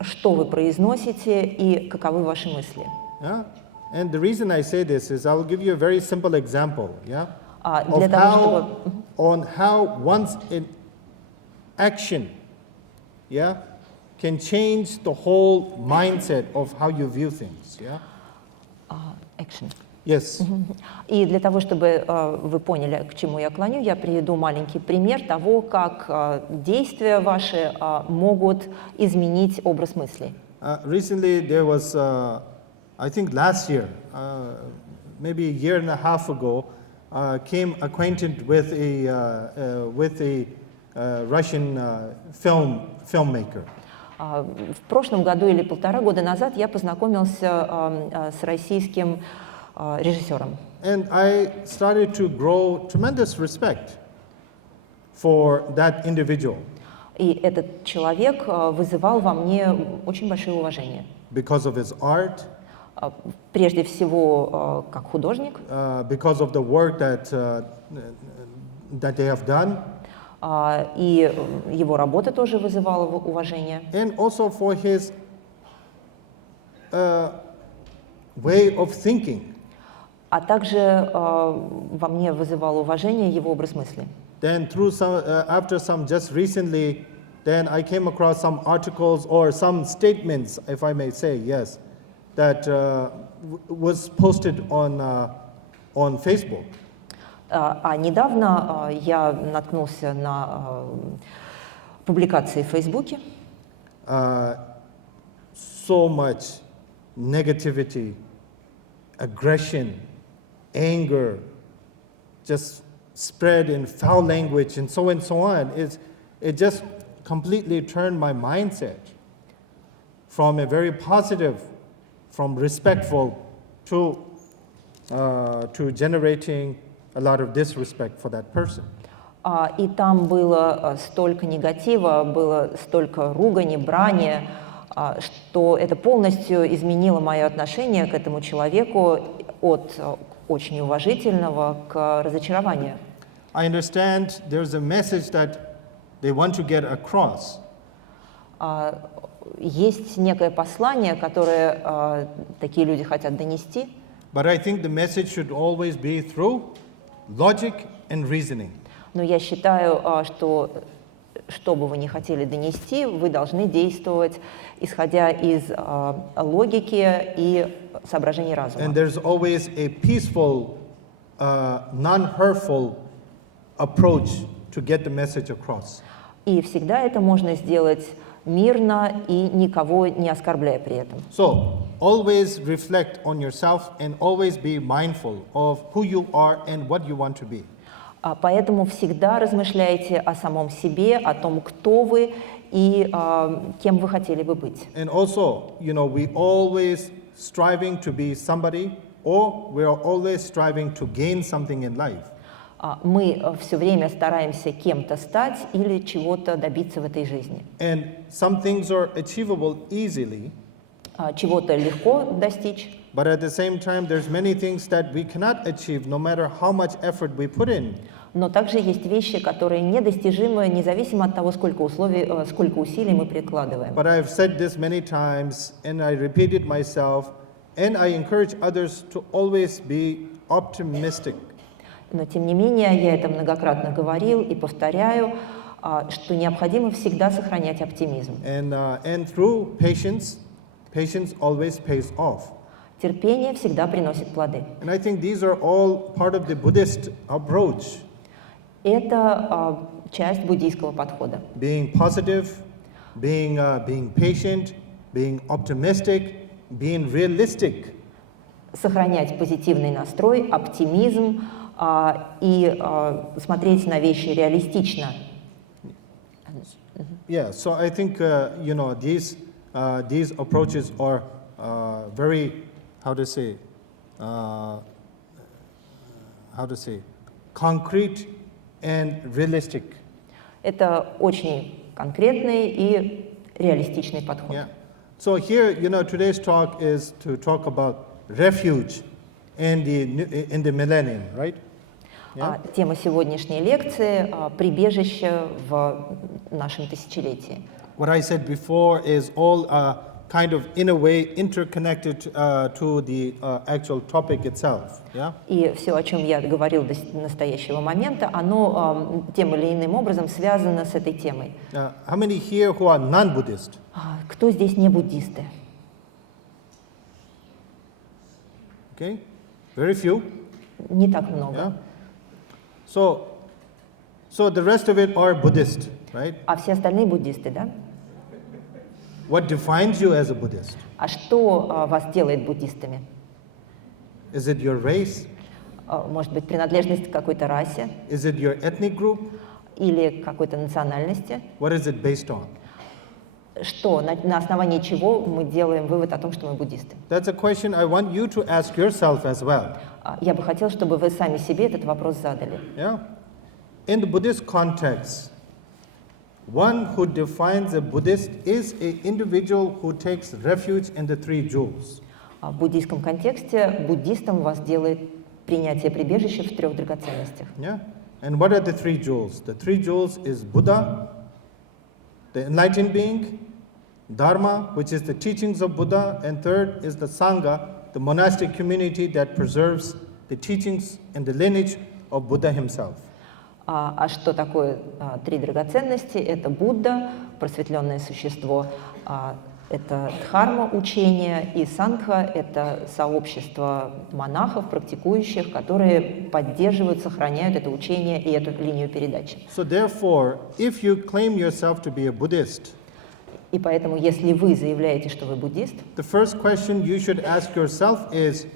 что вы произносите и каковы ваши мысли. Yeah? And the reason I say this is I'll give you a very simple example, yeah, Для того, on how one's action, yeah, can change the whole mindset of how you view things, yeah. Action. Yes. И для того, чтобы вы поняли, к чему я клоню, я приведу маленький пример того, как действия ваши могут изменить образ мыслей. Recently there was, I think last year, maybe a year and a half ago, came acquainted with a Russian filmmaker. В прошлом году или 1,5 года назад я познакомился с российским режиссером. And I started to grow tremendous respect for that individual И этот человек вызывал во мне очень большое уважение. because of his art, Прежде всего, как художник, because of the work that they have done, и его работа тоже вызывала уважение. and also for his way of thinking. А также во мне вызывало уважение его образ мысли. Then after some just recently, then I came across some articles or some statements, if I may say, yes, that was posted on Facebook. А недавно я наткнулся на публикации в Фейсбуке. So much negativity, aggression, anger, just spread in foul language and so on. It just completely turned my mindset from a very positive, from respectful to generating a lot of disrespect for that person. И там было столько негатива, было столько ругани, брани, что это полностью изменило мое отношение к этому человеку от очень уважительного к разочарованию. I understand there's a message that they want to get across. Есть некое послание, которое такие люди хотят донести. But I think the message should always be through logic and reasoning. Но я считаю, что бы вы ни хотели донести, вы должны действовать, исходя из логики и соображений разума. And there's always a peaceful, non-hurtful approach to get the message across. И всегда это можно сделать мирно и никого не оскорбляя при этом. So, always reflect on yourself and always be mindful of who you are and what you want to be. Поэтому всегда размышляйте о самом себе, о том, кто вы и кем вы хотели бы быть. And also, we always striving to be somebody, or we are always striving to gain something in life. Мы все время стараемся кем-то стать или чего-то добиться в этой жизни. And some things are achievable easily. Чего-то легко достичь. But at the same time, there's many things that we cannot achieve no matter how much effort we put in. Но также есть вещи, которые недостижимы, независимо от того, сколько усилий мы прикладываем. But I've said this many times, and I repeat it myself, and I encourage others to always be optimistic. Но тем не менее, я это многократно говорил и повторяю, что необходимо всегда сохранять оптимизм. And through patience always pays off. Терпение всегда приносит плоды. And I think these are all part of the Buddhist approach. Это часть буддийского подхода. Being positive, being patient, being optimistic, being realistic. Сохранять позитивный настрой, оптимизм и смотреть на вещи реалистично. Yeah, so I think these approaches are very, concrete and realistic. Это очень конкретный и реалистичный подход. Yeah. So here, today's talk is to talk about refuge in the millennium, right? Yeah? Тема сегодняшней лекции – прибежище в нашем тысячелетии. What I said before is all kind of, in a way, interconnected to the actual topic itself. Yeah? И все, о чем я говорил до настоящего момента, оно тем или иным образом связано с этой темой. How many here who are non-Buddhist? Кто здесь не буддисты? Okay, very few. Не так много. Yeah? So the rest of it are Buddhist, right? А все остальные буддисты, да? What defines you as a Buddhist? А что вас делает буддистами? Is it your race? Может быть, принадлежность к какой-то расе? Is it your ethnic group? Или к какой-то национальности? What is it based on? что, на основании чего мы делаем вывод о том, что мы буддисты? That's a question I want you to ask yourself as well. Я бы хотел, чтобы вы сами себе этот вопрос задали. Yeah? In the Buddhist context, one who defines a Buddhist is an individual who takes refuge in the three jewels. В буддийском контексте буддистом вас делает принятие прибежища в 3 драгоценностях. Yeah? And what are the three jewels? The three jewels is Buddha, the enlightened being, Dharma, which is the teachings of Buddha, and third is the Sangha, the monastic community that preserves the teachings and the lineage of Buddha himself. А что такое 3 драгоценности? Это Будда, просветленное существо, это дхарма, учение, и сангха – это сообщество монахов, практикующих, которые поддерживают, сохраняют это учение и эту линию передачи. So therefore, if you claim yourself to be a Buddhist, И поэтому, если вы заявляете, что вы буддист, the first question you should ask yourself is,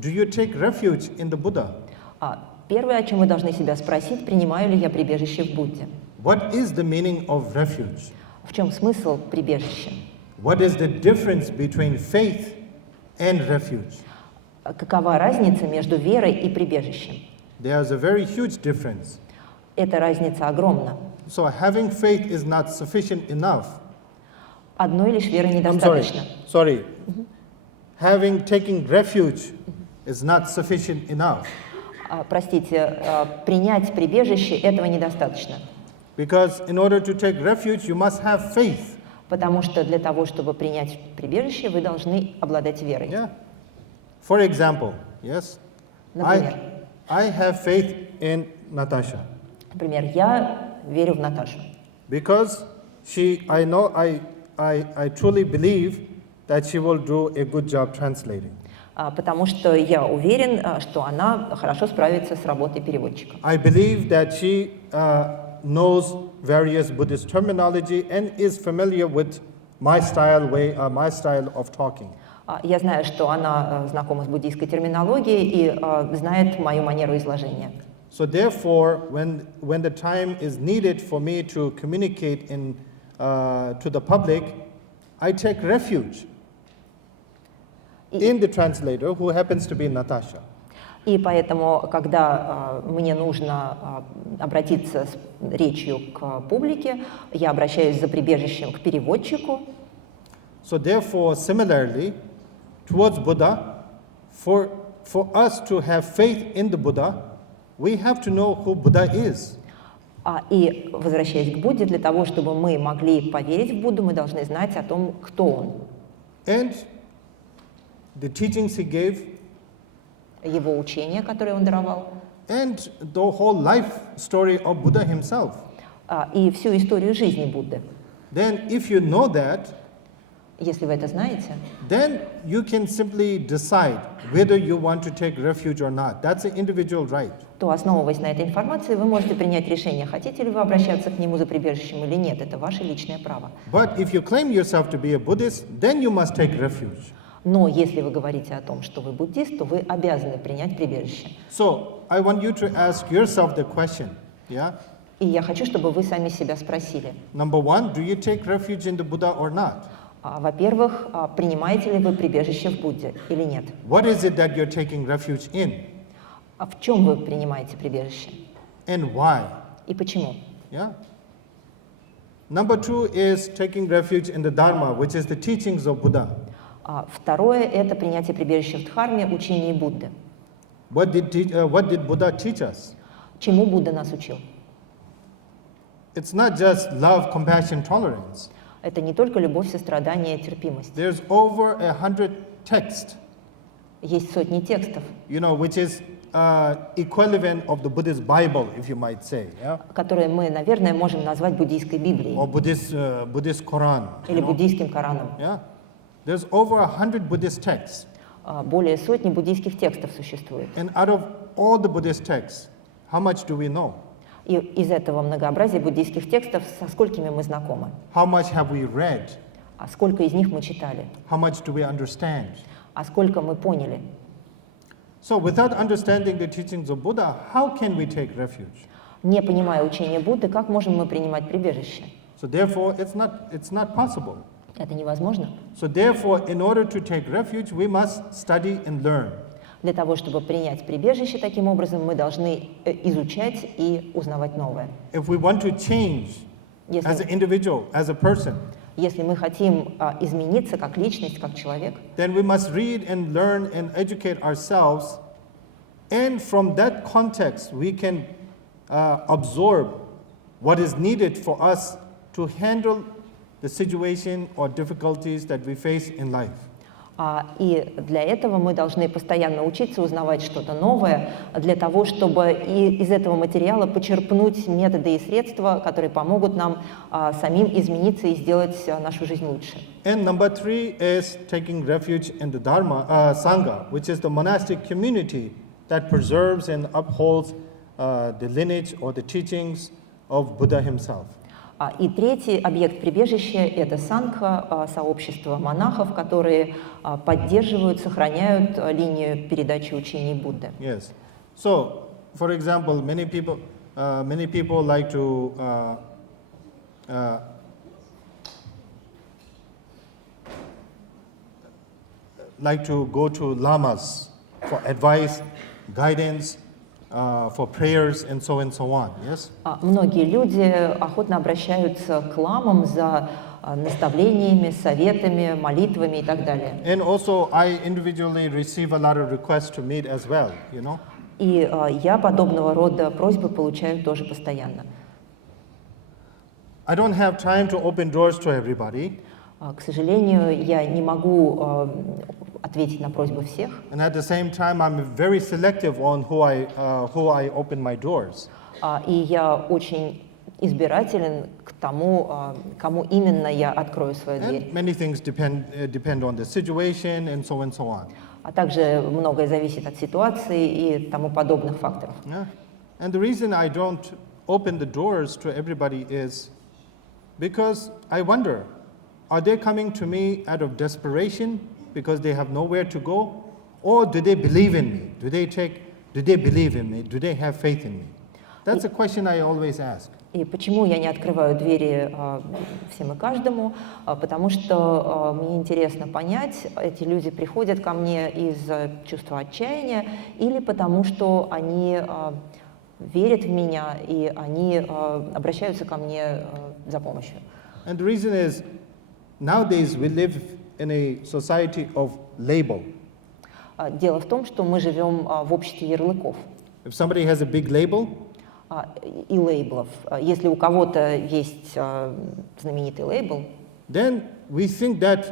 do you take refuge in the Buddha? первое, о чем вы должны себя спросить, принимаю ли я прибежище в Будде? What is the meaning of refuge? В чем смысл прибежища? What is the difference between faith and refuge? Какова разница между верой и прибежищем? There's a very huge difference. Эта разница огромна. So having faith is not sufficient enough. Одной лишь веры I'm недостаточно. sorry. Having taken refuge is not sufficient enough. Простите, принять прибежище этого недостаточно. Because in order to take refuge, you must have faith. Потому что для того, чтобы принять прибежище, вы должны обладать верой. Yeah. For example, yes, Например, I have faith in Natasha например, я верю в Наташу, because I truly believe that she will do a good job translating. потому что я уверен, что она хорошо справится с работой переводчика. I believe that she knows various Buddhist terminology and is familiar with my style of talking. Я знаю, что она знакома с буддийской терминологией и знает мою манеру изложения. So therefore, when the time is needed for me to communicate to the public, I take refuge in the translator, who happens to be Natasha. И поэтому, когда мне нужно обратиться с речью к публике, я обращаюсь за прибежищем к переводчику. So therefore, similarly, towards Buddha, for us to have faith in the Buddha, we have to know who Buddha is. И возвращаясь к Будде, для того, чтобы мы могли поверить в Будду, мы должны знать о том, кто он. And the teachings he gave, Его учение, которое он даровал, and the whole life story of Buddha himself. И всю историю жизни Будды. Then if you know that, Если вы это знаете, then you can simply decide whether you want to take refuge or not. That's an individual right. то, основываясь на этой информации, вы можете принять решение, хотите ли вы обращаться к нему за прибежищем или нет. Это ваше личное право. But if you claim yourself to be a Buddhist, then you must take refuge. Но если вы говорите о том, что вы буддист, то вы обязаны принять прибежище. So I want you to ask yourself the question, yeah? И я хочу, чтобы вы сами себя спросили. Number one, do you take refuge in the Buddha or not? Во-первых, принимаете ли вы прибежище в Будде или нет? What is it that you're taking refuge in? В чем вы принимаете прибежище? And why? И почему? Yeah? Number two is taking refuge in the Dharma, which is the teachings of Buddha. Второе – это принятие прибежища в Дхарме, учении Будды. What did Buddha teach us? Чему Будда нас учил? It's not just love, compassion, tolerance. Это не только любовь, сострадание, терпимость. There's over 100 texts, Есть сотни текстов, which is equivalent of the Buddhist Bible, if you might say, yeah? которые мы, наверное, можем назвать буддийской Библией Or Buddhist Quran. или буддийским Кораном. Yeah? There's over 100 Buddhist texts. Более сотни буддийских текстов существует. And out of all the Buddhist texts, how much do we know? И из этого многообразия буддийских текстов со сколькими мы знакомы? How much have we read? А сколько из них мы читали? How much do we understand? А сколько мы поняли? So without understanding the teachings of Buddha, how can we take refuge? Не понимая учения Будды, как можем мы принимать прибежище? So therefore, it's not possible. Это невозможно. So therefore, in order to take refuge, we must study and learn. Для того, чтобы принять прибежище таким образом, мы должны изучать и узнавать новое. If we want to change as an individual, as a person, Если мы хотим измениться как личность, как человек, then we must read and learn and educate ourselves. And from that context, we can absorb what is needed for us to handle the situation or difficulties that we face in life. И для этого мы должны постоянно учиться, узнавать что-то новое, для того, чтобы из этого материала почерпнуть методы и средства, которые помогут нам самим измениться и сделать нашу жизнь лучше. And number 3 is taking refuge in the Dharma, Sangha, which is the monastic community that preserves and upholds the lineage or the teachings of Buddha himself. И третий объект прибежища – это сангха, сообщество монахов, которые поддерживают, сохраняют линию передачи учений Будды. Yes. So, for example, many people like to go to lamas for advice, guidance, for prayers and so on. Yes. Многие люди охотно обращаются к ламам за наставлениями, советами, молитвами и так далее. And also, I individually receive a lot of requests to meet as well. You know. И я подобного рода просьбы получаю тоже постоянно. I don't have time to open doors to everybody. К сожалению, я не могу ответить на просьбы всех. And at the same time, I'm very selective on who I open my doors. И я очень избирателен к тому, кому именно я открою свою дверь. And many things depend on the situation and so on. А также многое зависит от ситуации и тому подобных факторов. Yeah. And the reason I don't open the doors to everybody is because I wonder, are they coming to me out of desperation because they have nowhere to go, or do they believe in me? Do they believe in me? Do they have faith in me? That's a question I always ask. И почему я не открываю двери всем и каждому? Потому что мне интересно понять, эти люди приходят ко мне из чувства отчаяния или потому что они верят в меня и они обращаются ко мне за помощью. And the reason is, nowadays we live in a society of label. Дело в том, что мы живем в обществе ярлыков. If somebody has a big label, и лейблов. Если у кого-то есть знаменитый лейбл, then we think that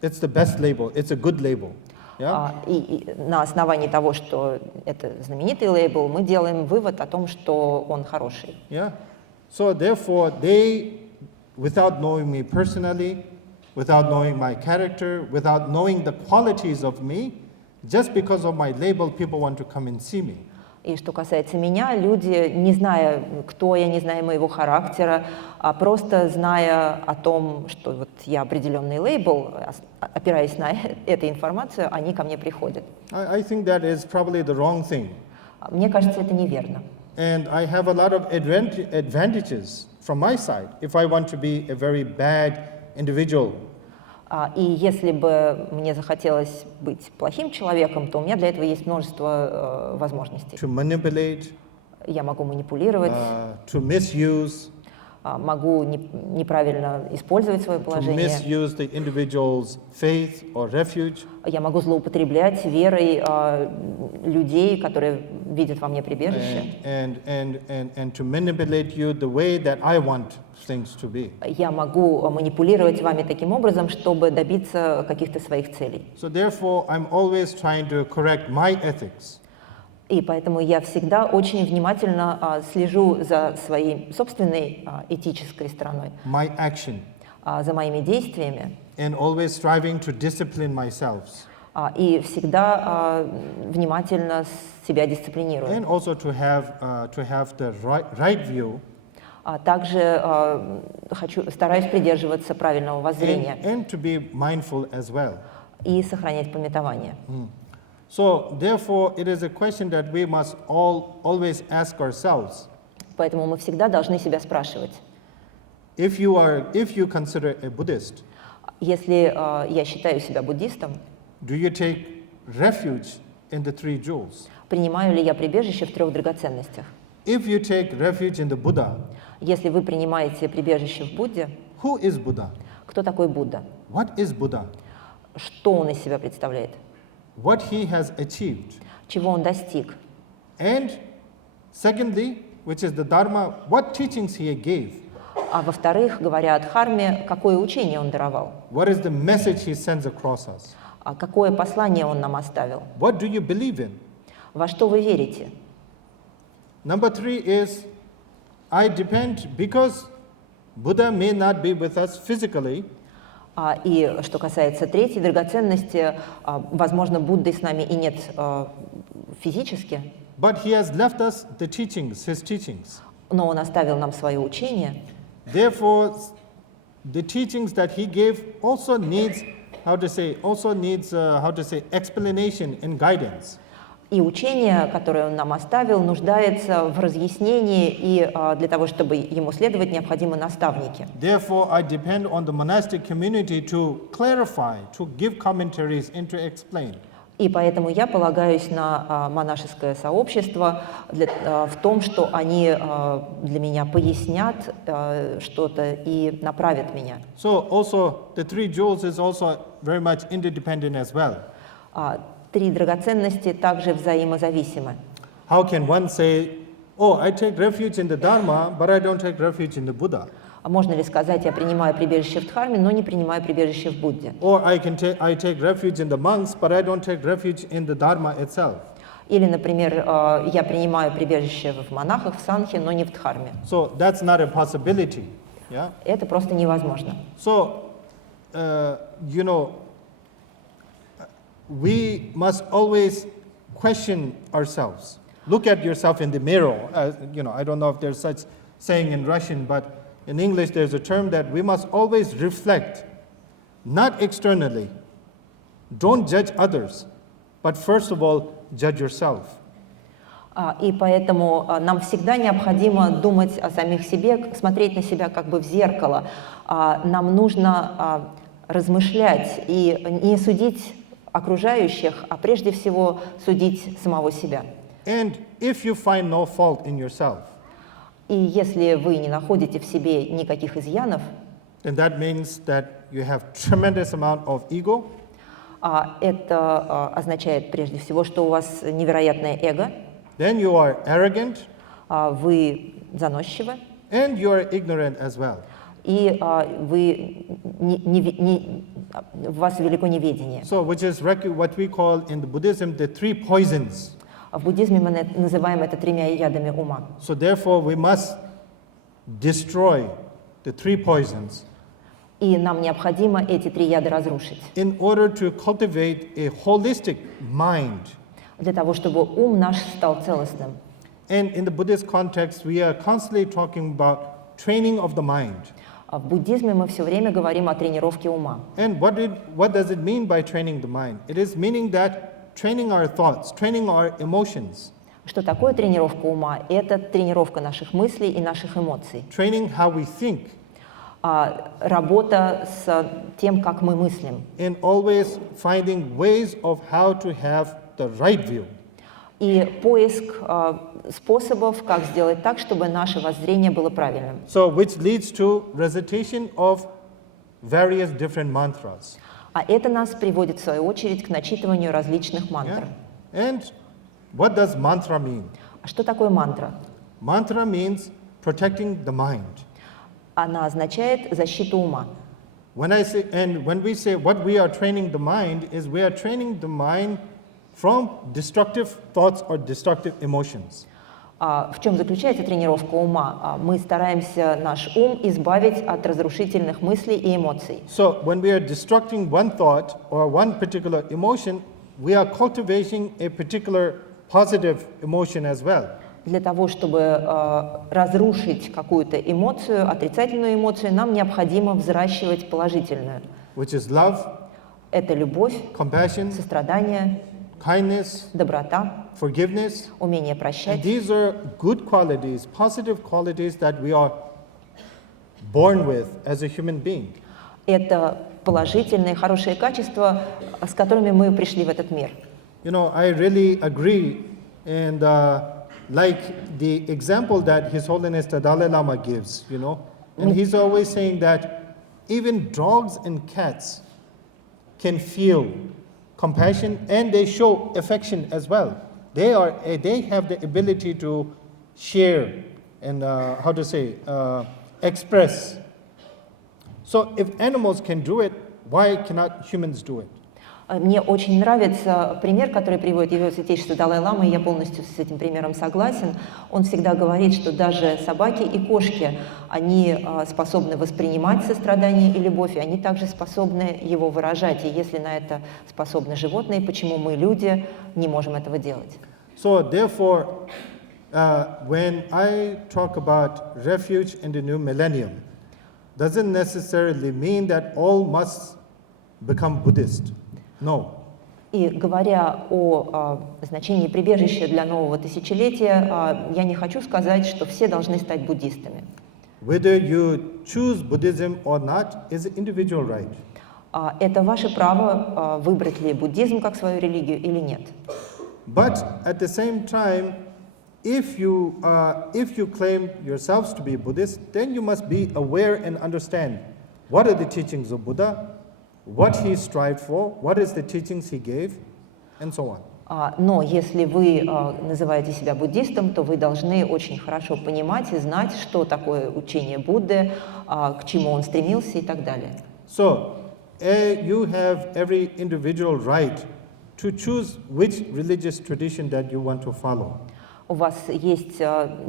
it's the best label, it's a good label. Yeah? И на основании того, что это знаменитый лейбл, мы делаем вывод о том, что он хороший. Yeah. So therefore, they, without knowing me personally, without knowing my character, without knowing the qualities of me, just because of my label, people want to come and see me. И что касается меня, люди, не зная, кто я, не зная моего характера, а просто зная о том, что вот я определенный лейбл, опираясь на эту информацию, они ко мне приходят. I think that is probably the wrong thing. Мне кажется, это неверно. And I have a lot of advantages from my side if I want to be a very bad individual. И если бы мне захотелось быть плохим человеком, то у меня для этого есть множество возможностей. To manipulate, Я могу манипулировать, to misuse, могу неправильно использовать свое to положение. misuse the individual's faith or refuge. Я могу злоупотреблять верой людей, которые видят во мне прибежище. And to manipulate you the way that I want things to be. Я могу манипулировать вами таким образом, чтобы добиться каких-то своих целей. So therefore, I'm always trying to correct my ethics. И поэтому я всегда очень внимательно слежу за своей собственной этической стороной, My action, за моими действиями, and always striving to discipline myself. И всегда внимательно себя дисциплинирую. And also to have the right view. Также стараюсь придерживаться правильного воззрения And to be mindful as well. и сохранять памятование. So therefore, it is a question that we must always ask ourselves. Поэтому мы всегда должны себя спрашивать, if you consider a Buddhist, Если я считаю себя буддистом, do you take refuge in the three jewels? принимаю ли я прибежище в 3 драгоценностях? If you take refuge in the Buddha, Если вы принимаете прибежище в Будде, who is Buddha? кто такой Будда? What is Buddha? Что он из себя представляет? What he has achieved. Чего он достиг? And secondly, which is the Dharma, what teachings he gave. А во-вторых, говоря о Дхарме, какое учение он даровал? What is the message he sends across us? А какое послание он нам оставил? What do you believe in? Во что вы верите? Number 3 is, I depend, because Buddha may not be with us physically, И что касается 3 драгоценности, возможно, Будды с нами и нет физически, but he has left us the teachings, his teachings. но он оставил нам свое учение. Therefore, the teachings that he gave also needs, explanation and guidance. И учение, которое он нам оставил, нуждается в разъяснении, и для того, чтобы ему следовать, необходимы наставники. Therefore, I depend on the monastic community to clarify, to give commentaries and to explain. И поэтому я полагаюсь на монашеское сообщество в том, что они для меня пояснят что-то и направят меня. So also the three jewels is also very much interdependent as well. 3 драгоценности также взаимозависимы. How can one say, oh, I take refuge in the Dharma, but I don't take refuge in the Buddha? А можно ли сказать, я принимаю прибежище в Дхарме, но не принимаю прибежище в Будде? Or I take refuge in the monks, but I don't take refuge in the Dharma itself. Или, например, я принимаю прибежище в монахах, в санхе, но не в Дхарме. So that's not a possibility. Yeah? Это просто невозможно. So, we must always question ourselves. Look at yourself in the mirror. I don't know if there's such saying in Russian, but in English there's a term that we must always reflect, not externally. Don't judge others, but first of all, judge yourself. И поэтому нам всегда необходимо думать о самих себе, смотреть на себя как бы в зеркало. Нам нужно размышлять и не судить окружающих, а прежде всего судить самого себя. And if you find no fault in yourself, И если вы не находите в себе никаких изъянов, then that means that you have tremendous amount of ego. Это означает прежде всего, что у вас невероятное эго, Then you are arrogant, вы заносчивы, and you are ignorant as well. и у вас велико неведение. So, which is what we call in the Buddhism the three poisons. В буддизме мы называем это 3 ядами ума. So, therefore, we must destroy the three poisons И нам необходимо эти 3 яда разрушить, in order to cultivate a holistic mind. для того, чтобы ум наш стал целостным. And in the Buddhist context, we are constantly talking about training of the mind. В буддизме мы все время говорим о тренировке ума. And what does it mean by training the mind? It is meaning that training our thoughts, training our emotions. Что такое тренировка ума? Это тренировка наших мыслей и наших эмоций. Training how we think. Работа с тем, как мы мыслим. And always finding ways of how to have the right view. И поиск способов, как сделать так, чтобы наше воззрение было правильным. So, which leads to recitation of various different mantras. А это нас приводит, в свою очередь, к начитыванию различных мантр. And what does mantra mean? А что такое мантра? Mantra means protecting the mind. Она означает защиту ума. When we say what we are training the mind is we are training the mind from destructive thoughts or destructive emotions. В чем заключается тренировка ума? Мы стараемся наш ум избавить от разрушительных мыслей и эмоций. So when we are destructing one thought or one particular emotion, we are cultivating a particular positive emotion as well. Для того, чтобы разрушить какую-то эмоцию, отрицательную эмоцию, нам необходимо взращивать положительную. Which is love, Это любовь, compassion, сострадание, kindness, доброта, forgiveness. умение And прощать. these are good qualities, positive qualities that we are born with as a human being. Это положительные, хорошие качества, с которыми мы пришли в этот мир. You know, I really agree, and like the example that His Holiness the Dalai-lama gives, you know, and he's always saying that even dogs and cats can feel compassion and they show affection as well. They have the ability to share and express. So if animals can do it, why cannot humans do it? Мне очень нравится пример, который приводит Его Святейшество Далай-ламы, и я полностью с этим примером согласен. Он всегда говорит, что даже собаки и кошки, они способны воспринимать сострадание и любовь, и они также способны его выражать. И если на это способны животные, почему мы, люди, не можем этого делать? So therefore, when I talk about refuge in the new millennium, doesn't necessarily mean that all must become Buddhist. No. И говоря о значении прибежища для нового тысячелетия, я не хочу сказать, что все должны стать буддистами. Whether you choose Buddhism or not is an individual right. Это ваше право выбрать ли буддизм как свою религию или нет. But at the same time, if you claim yourselves to be Buddhist, then you must be aware and understand what are the teachings of Buddha, what he strived for, what is the teachings he gave, and so on. Но если вы называете себя буддистом, то вы должны очень хорошо понимать и знать, что такое учение Будды, к чему он стремился и так далее. So, you have every individual right to choose which religious tradition that you want to follow. У вас есть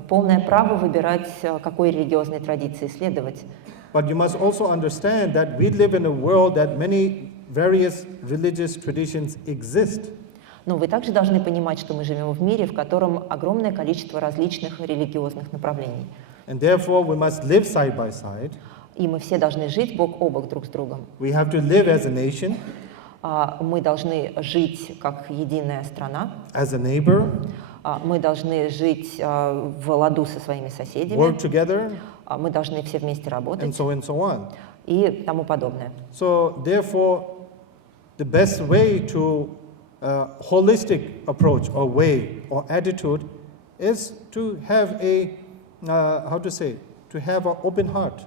полное право выбирать, какой религиозной традиции следовать. But you must also understand that we live in a world that many various religious traditions exist. Но вы также должны понимать, что мы живем в мире, в котором огромное количество различных религиозных направлений. And therefore we must live side by side. И мы все должны жить бок о бок друг с другом. We have to live as a nation. Мы должны жить как единая страна. As a neighbor. Мы должны жить в ладу со своими соседями. Work together. Мы должны все вместе работать. And so on. И тому подобное. So therefore, the best way to holistic approach or way or attitude is to have to have an open heart.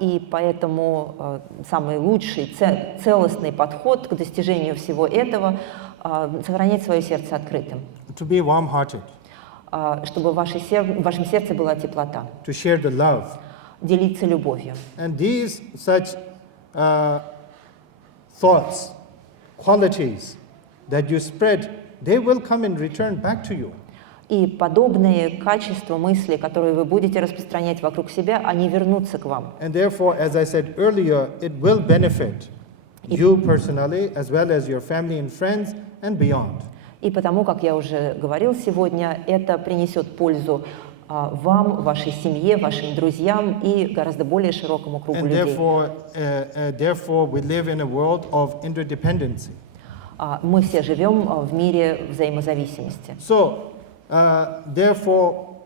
И поэтому самый лучший, целостный подход к достижению всего этого — сохранять свое сердце открытым. To be warm-hearted. Чтобы в вашем сердце была теплота. To share the love. Делиться любовью. And these such thoughts, qualities that you spread, they will come in return back to you. И подобные качества, мысли, которые вы будете распространять вокруг себя, они вернутся к вам. And therefore, as I said earlier, it will benefit you personally, as well as your family and friends, and beyond. И потому, как я уже говорил сегодня, это принесет пользу вам, вашей семье, вашим друзьям и гораздо более широкому кругу людей. Therefore, we live in a world of interdependency. Мы все живем в мире взаимозависимости. So, therefore,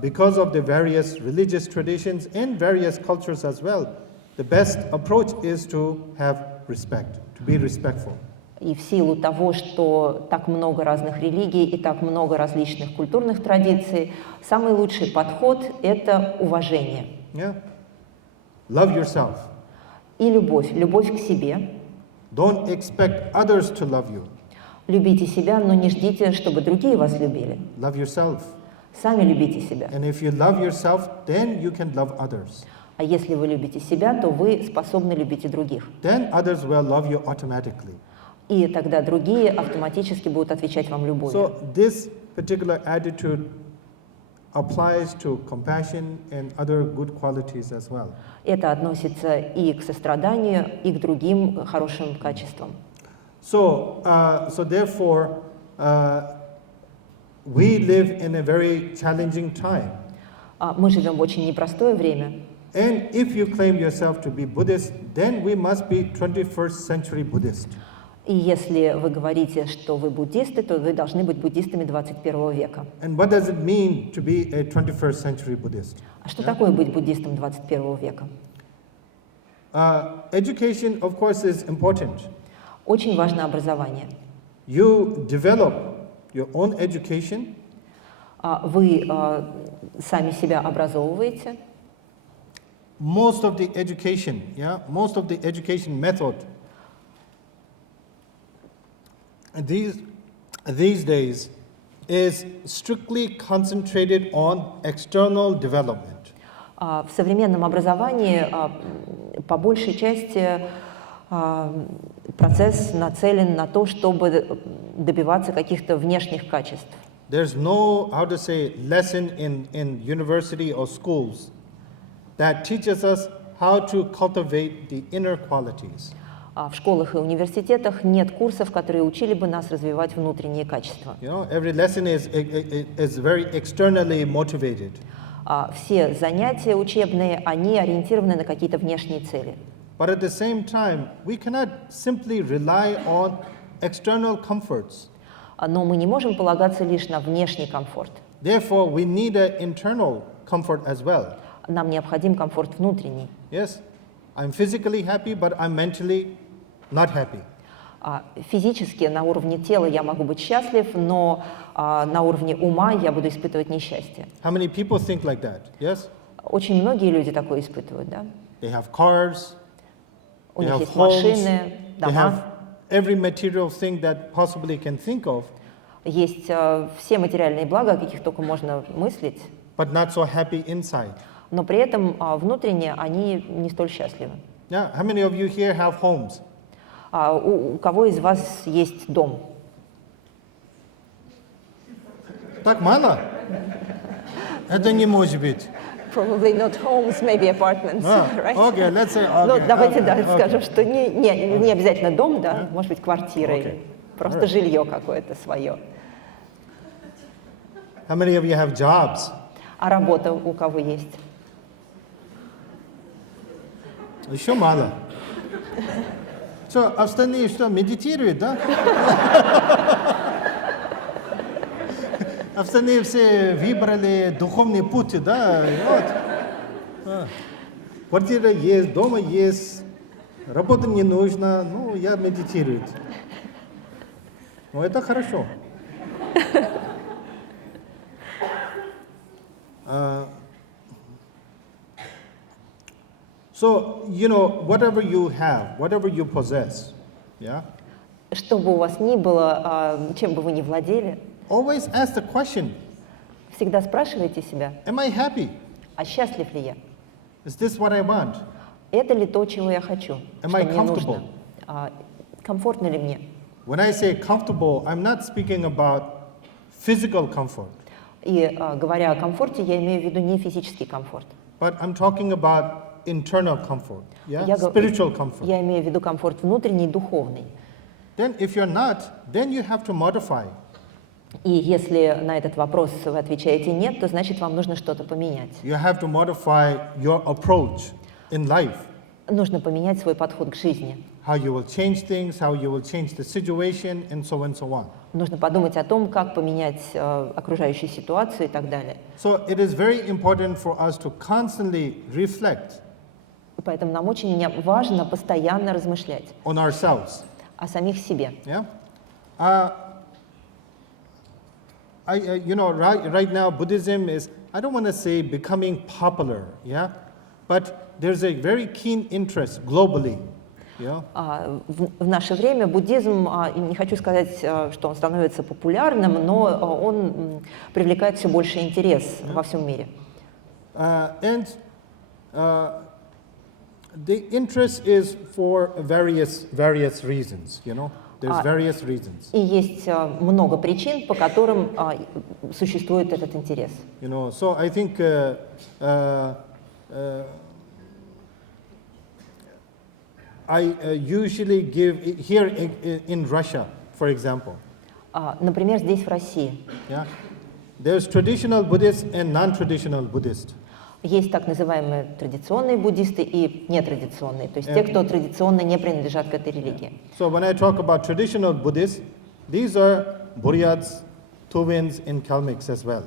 because of the various religious traditions and various cultures as well, the best approach is to have respect, to be respectful. И в силу того, что так много разных религий и так много различных культурных традиций, самый лучший подход — это уважение. Yeah. Love yourself. И любовь к себе. Don't expect others to love you. Любите себя, но не ждите, чтобы другие вас любили. Love yourself. Сами любите себя. And if you love yourself, then you can love others. А если вы любите себя, то вы способны любить и других. Then others will love you automatically. И тогда другие автоматически будут отвечать вам любовью. So this particular attitude applies to compassion and other good qualities as well. Это относится и к состраданию, и к другим хорошим качествам. So therefore, we live in a very challenging time. Мы живем в очень непростое время. And if you claim yourself to be Buddhist, then we must be 21st century Buddhist. И если вы говорите, что вы буддисты, то вы должны быть буддистами 21 века. And what does it mean to be a 21st century Buddhist? А что такое быть буддистом 21 века? Education, of course, is important. Очень важно образование. You develop your own education. Вы сами себя образовываете. Most of the education method these days is strictly concentrated on external development. В современном образовании по большей части процесс нацелен на то, чтобы добиваться каких-то внешних качеств. There's no, how to say, lesson in university or schools that teaches us how to cultivate the inner qualities. В школах и университетах нет курсов, которые учили бы нас развивать внутренние качества. You know, every lesson is very externally motivated. Все занятия учебные, они ориентированы на какие-то внешние цели. But at the same time, we cannot simply rely on external comforts. Но мы не можем полагаться лишь на внешний комфорт. Therefore, we need an internal comfort as well. Нам необходим комфорт внутренний. Yes, I'm physically happy, but I'm mentally not happy. Физически, на уровне тела я могу быть счастлив, но на уровне ума я буду испытывать несчастье. How many people think like that? Yes? Очень многие люди такое испытывают, да? They have cars, У they них have есть homes, машины, they have дома, every material thing that possibly can think of, есть все материальные блага, о каких только можно мыслить, but not so happy inside. но при этом внутренне они не столь счастливы. Yeah, how many of you here have homes? У кого из вас есть дом? Так мало? Это не может быть. Probably not homes, maybe apartments, right? Okay, let's say, okay, Ну, давайте, да, okay. скажем, что не обязательно дом, да, может быть, квартира, или просто жилье какое-то свое. How many of you have jobs? А работа у кого есть? Еще мало. Что, остальные что, медитируют, да? Остальные все выбрали духовные пути, да? Вот. Квартира есть, дома есть, работа не нужна, ну, я медитирую. Ну, это хорошо. So, you know, whatever you have, whatever you possess, yeah? Что бы у вас ни было, чем бы вы ни владели, Always ask the question, всегда спрашивайте себя, am I happy? а счастлив ли я? Is this what I want? Это ли то, чего я хочу? Am Что I мне comfortable? нужно? Комфортно ли мне? When I say comfortable, I'm not speaking about physical comfort, И говоря о комфорте, я имею в виду не физический комфорт. but I'm talking about internal comfort, yeah? Я Spiritual comfort. Я имею в виду комфорт внутренний, духовный. Then if you're not, then you have to modify. И если на этот вопрос вы отвечаете нет, то значит вам нужно что-то поменять. You have to modify your approach in life. Нужно поменять свой подход к жизни. How you will change things, how you will change the situation, and so on. Нужно подумать о том, как поменять окружающую ситуацию и так далее. So it is very important for us to constantly reflect Поэтому нам очень важно постоянно размышлять on ourselves. о самих себе. Yeah. You know, right now Buddhism is, I don't want to say becoming popular, yeah, but there's a very keen interest globally. Yeah. В наше время буддизм, не хочу сказать, что он становится популярным, но он привлекает все больше интерес во всем мире. And the interest is for various reasons, you know. There's various reasons. И есть много причин, по которым существует этот интерес. You know, so I think I usually give here in Russia, for example. Например, здесь в России. Yeah, there's traditional Buddhists and non-traditional Buddhists. Есть так называемые традиционные буддисты и нетрадиционные, то есть те, кто традиционно не принадлежат к этой религии. So when I talk about traditional Buddhists, these are Buryats, Tuvins in Kalmyks as well.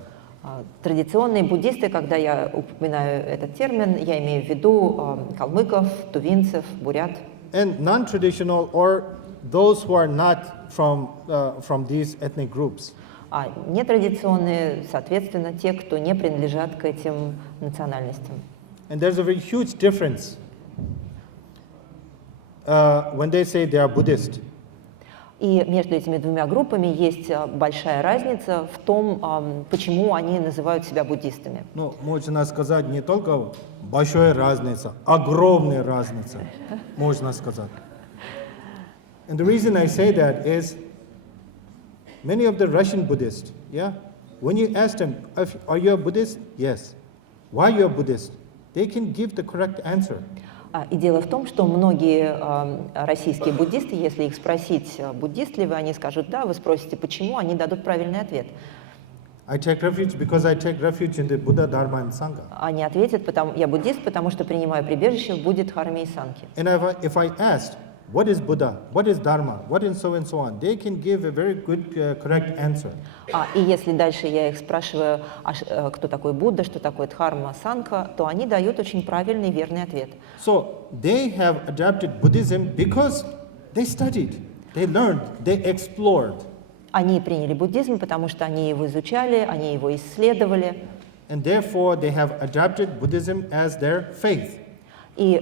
Традиционные буддисты, когда я упоминаю этот термин, я имею в виду калмыков, тувинцев, бурят. And non-traditional or those who are not from these ethnic groups. А нетрадиционные, соответственно, те, кто не принадлежат к этим национальностям. And there's a very huge difference when they say they are Buddhist. И между этими двумя группами есть большая разница в том, почему они называют себя буддистами. Ну, можно сказать не только большая разница, огромная разница, можно сказать. And the reason I say that is many of the Russian Buddhists, when you ask them, are you a Buddhist? Yes. Why you a Buddhist? They can give the correct answer. И дело в том, что многие российские буддисты, если их спросить, буддист ли вы, они скажут да, вы спросите, почему, они дадут правильный ответ. I take refuge because I take refuge in the Buddha, Dharma and Sangha. Они ответят, я буддист, потому что принимаю прибежище в Будде, Дхарме и Санхе. And if I asked, what is Buddha, what is Dharma, what is so and so on, they can give a very good, correct answer. И если дальше я их спрашиваю, кто такой Будда, что такое Дхарма, Санха, то они дают очень правильный и верный ответ. So they have adapted Buddhism because they studied, they learned, they explored. Они приняли буддизм, потому что они его изучали, они его исследовали. And therefore they have adapted Buddhism as their faith. И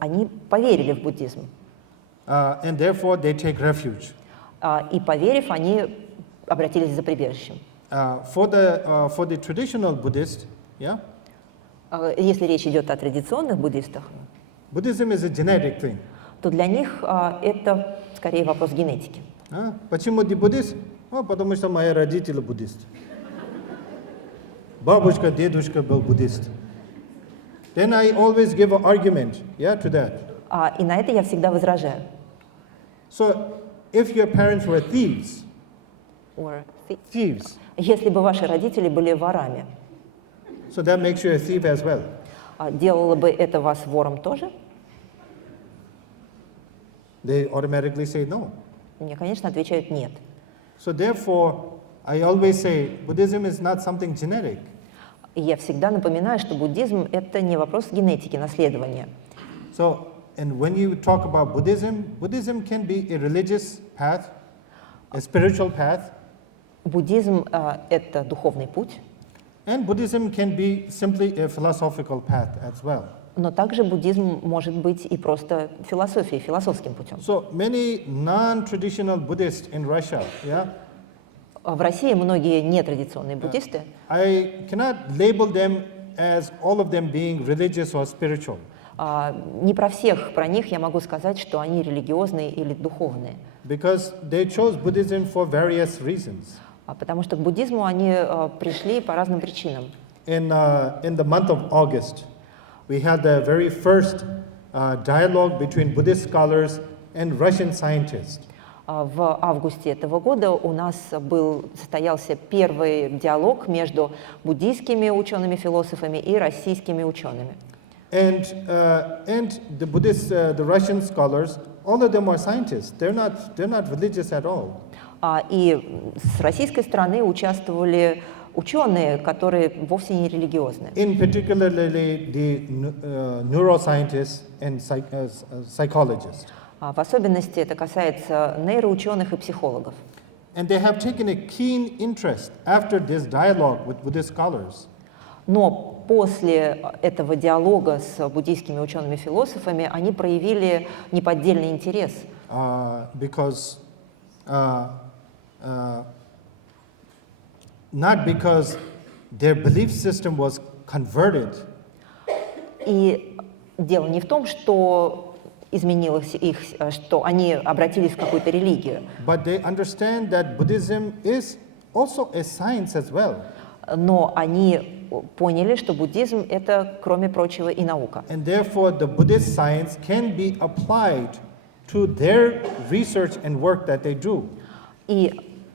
они поверили в буддизм. And therefore they take refuge. И поверив, они обратились за прибежищем. For the traditional Buddhist, Если речь идет о традиционных буддистах, Buddhism is a genetic thing. то для них это скорее вопрос генетики. Почему ты буддист? Потому что мои родители буддисты. Бабушка, дедушка был буддист. Then I always give an argument, to that. И на это я всегда возражаю. So, if your parents were thieves, Если бы ваши родители были ворами, so that makes you a thief as well. Делало бы это вас вором тоже? They automatically say no. Мне, конечно, отвечают нет. So therefore, I always say Buddhism is not something genetic. И я всегда напоминаю, что буддизм — это не вопрос генетики, наследования. So, and when you talk about Buddhism, Buddhism can be a religious path, a spiritual path. Буддизм — это духовный путь. And Buddhism can be simply a philosophical path as well. Но также буддизм может быть и просто философией, философским путем. So many non-traditional Buddhists in Russia, В России многие нетрадиционные буддисты, I cannot label them as all of them being religious or spiritual. не про всех, про них я могу сказать, что они религиозные или духовные. Because they chose Buddhism for various reasons. Потому что к буддизму они пришли по разным причинам. In the month of August, we had the very first dialogue between Buddhist scholars and Russian scientists. В августе этого года у нас состоялся первый диалог между буддийскими учеными-философами и российскими учеными. And the Russian scholars, all of them are scientists. They're not religious at all. И с российской стороны участвовали ученые, которые вовсе не религиозны. In particularly the neuroscientists and psychologists. В особенности это касается нейроученых и психологов. And they have taken a keen interest after this dialogue with Buddhist scholars. Но после этого диалога с буддийскими учеными-философами они проявили неподдельный интерес. Because not because their belief system was converted. И дело не в том, что изменилось их, что они обратились в какую-то религию. But they understand that Buddhism is also a science as well. Но они поняли, что буддизм — это, кроме прочего, и наука. And therefore, the Buddhist science can be applied to their research and work that they do. И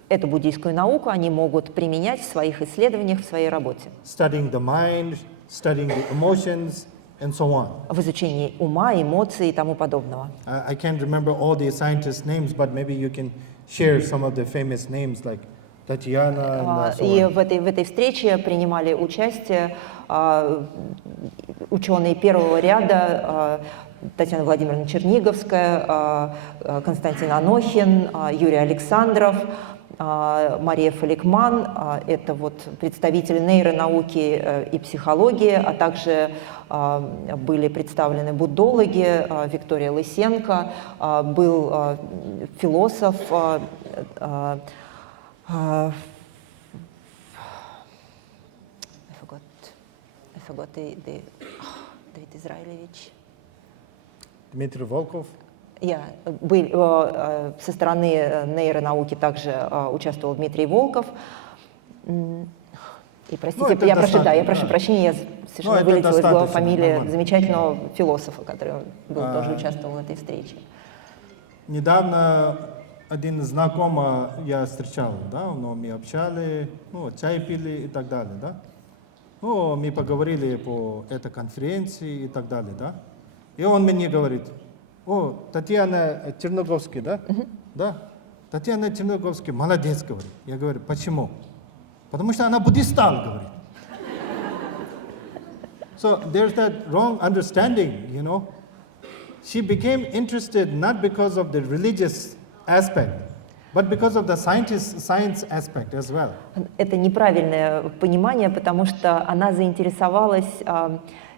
эту буддийскую науку они могут применять в своих исследованиях, в своей работе. Studying the mind, studying the emotions, and so on. В изучении ума, эмоций и тому подобного. I can't remember all the scientists' names, but maybe you can share some of the famous names like Татьяна and so И on. в этой встрече принимали участие ученые первого ряда, Татьяна Владимировна Черниговская, Константин Анохин, Юрий Александров, Мария Фаликман, это вот представители нейронауки и психологии, а также были представлены буддологи, Виктория Лысенко, был философ, I forgot Давид Израилевич. Дмитрий Волков. Со стороны нейронауки также участвовал Дмитрий Волков. И простите, я прошу прощения, я совершенно вылетела из головы фамилия замечательного философа, который тоже участвовал в этой встрече. Недавно один знакомый я встречал, да, но мы общались, чай пили и так далее, да. Мы поговорили по этой конференции и так далее, да. И он мне говорит: Татьяна Черноговская, да? Да. Татьяна Черноговская, молодец, говорит. Я говорю, почему? Потому что она буддист стала, говорит. So there's that wrong understanding, you know. She became interested not because of the religious aspect, but because of the science aspect as well. Это неправильное понимание, потому что она заинтересовалась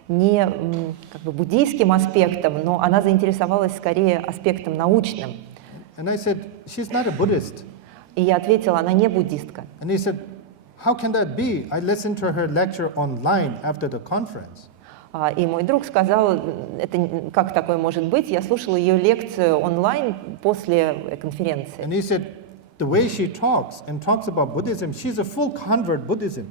не как бы буддийским аспектом, но она заинтересовалась скорее аспектом научным. And I said, she's not a Buddhist. И я ответила, она не буддистка. And he said, how can that be? I listened to her lecture online after the conference. И мой друг сказал, как такое может быть? Я слушала ее лекцию онлайн после конференции. And he said, the way she talks about Buddhism, she's a full convert Buddhism.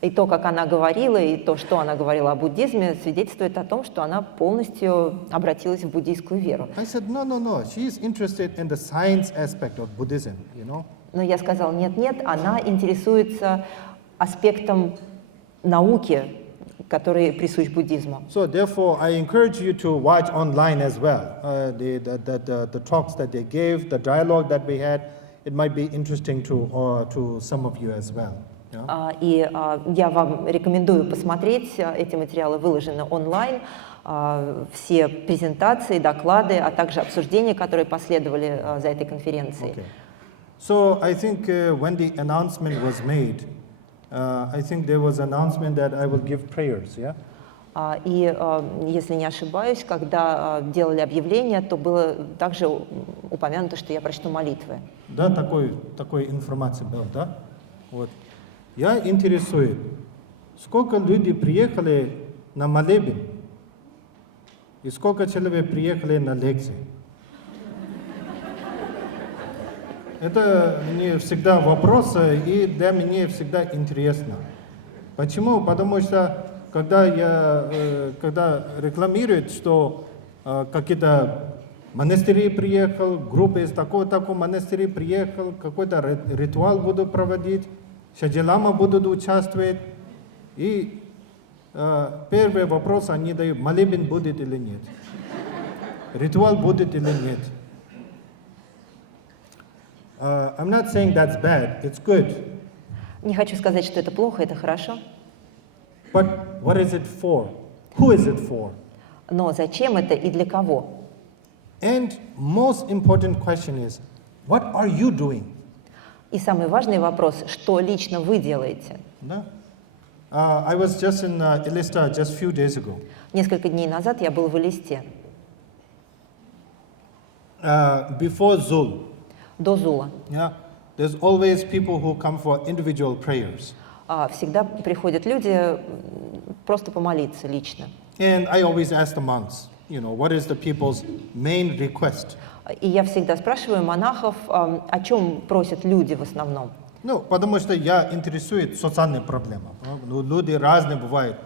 И то, как она говорила, и то, что она говорила о буддизме, свидетельствует о том, что она полностью обратилась в буддийскую веру. I said, no, she's interested in the science aspect of Buddhism, you know. Но я сказала, нет, она интересуется аспектом науки, который присущ буддизму. So therefore, I encourage you to watch online as well. The talks that they gave, the dialogue that we had, it might be interesting to some of you as well. И я вам рекомендую посмотреть, эти материалы выложены онлайн, все презентации, доклады, а также обсуждения, которые последовали за этой конференцией. Okay. So I think when the announcement was made, I think there was an announcement that I will give prayers, yeah? И если не ошибаюсь, когда делали объявление, то было также упомянуто, что я прочту молитвы. Да, такой информация была, да? Вот. Я интересуюсь, сколько людей приехали на молебен и сколько человек приехали на лекции. Это мне всегда вопрос, и для меня всегда интересно. Почему? Потому что когда рекламируют, что какие-то монастыри приехал, группа из такого монастыря приехал, какой-то ритуал будут проводить, Шаджин-ламой будут участвовать. И первый вопрос они дают, молебен будет или нет, ритуал будет или нет. I'm not saying that's bad, it's good. Не хочу сказать, что это плохо, это хорошо. But what is it for? Who is it for? Но зачем это и для кого? And most important question is, what are you doing? И самый важный вопрос, что лично вы делаете? Да? I was just in Elista just a few days ago. Несколько дней назад я был в Элисте. Before Zul, До Зула. yeah, there's always people who come for individual prayers. Всегда приходят люди просто помолиться лично. And I always ask the monks, you know, what is the people's main request? И я всегда спрашиваю монахов, о чем просят люди в основном. Ну, потому что я интересуюсь социальной проблемой. Люди разные бывают.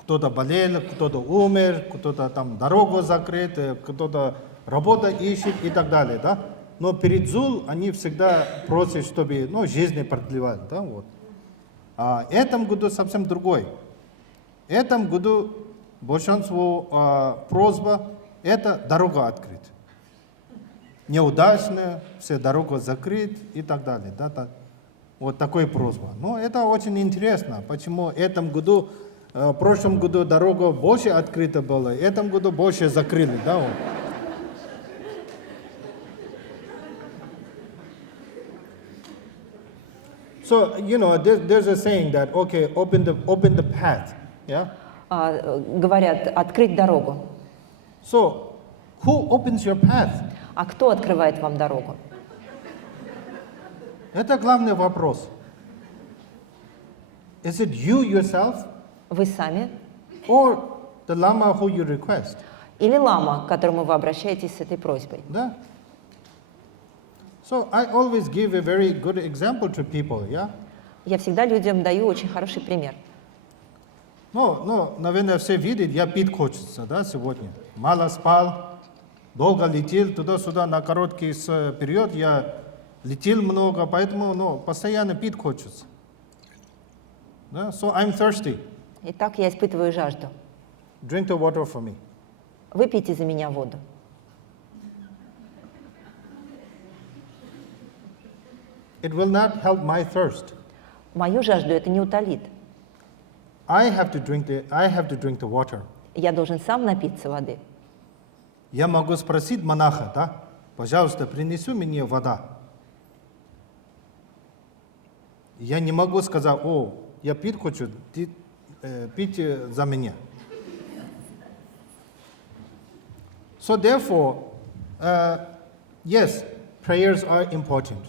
Кто-то болел, кто-то умер, кто-то там дорогу закрыт, кто-то работу ищет и так далее, да? Но перед Зул они всегда просят, чтобы, жизнь продлевать, да, вот. А этом году совсем другой. этом году большинство просьба – это дорога открыть. Неудачная, все дорога закрыть и так далее. Да. Вот такая просьба. Но это очень интересно, почему в этом году, в прошлом году дорога больше открыта была, в этом году больше закрыли. Да, вот. So, there's a saying that, okay, open the path, yeah? Говорят, открыть дорогу. So, who opens your path? А кто открывает вам дорогу? Это главный вопрос. Is it you yourself? Вы сами? Or the Lama who you request? Или лама, к которому вы обращаетесь с этой просьбой? Да. So I always give a very good example to people, yeah? Я всегда людям даю очень хороший пример. Ну, наверное, все видят, я пить хочется, да, сегодня. Мало спал, долго летел туда-сюда, на короткий период я летел много, поэтому, постоянно пить хочется. Да? So I'm thirsty. Итак, я испытываю жажду. Drink the water for me. Выпейте за меня воду. It will not help my thirst. Мою жажду это не утолит. I have to drink the water. Я должен сам напиться воды. Я могу спросить монаха, да? Пожалуйста, принеси мне вода. Я не могу сказать, я пить хочу, ты пить за меня. So therefore, yes, prayers are important.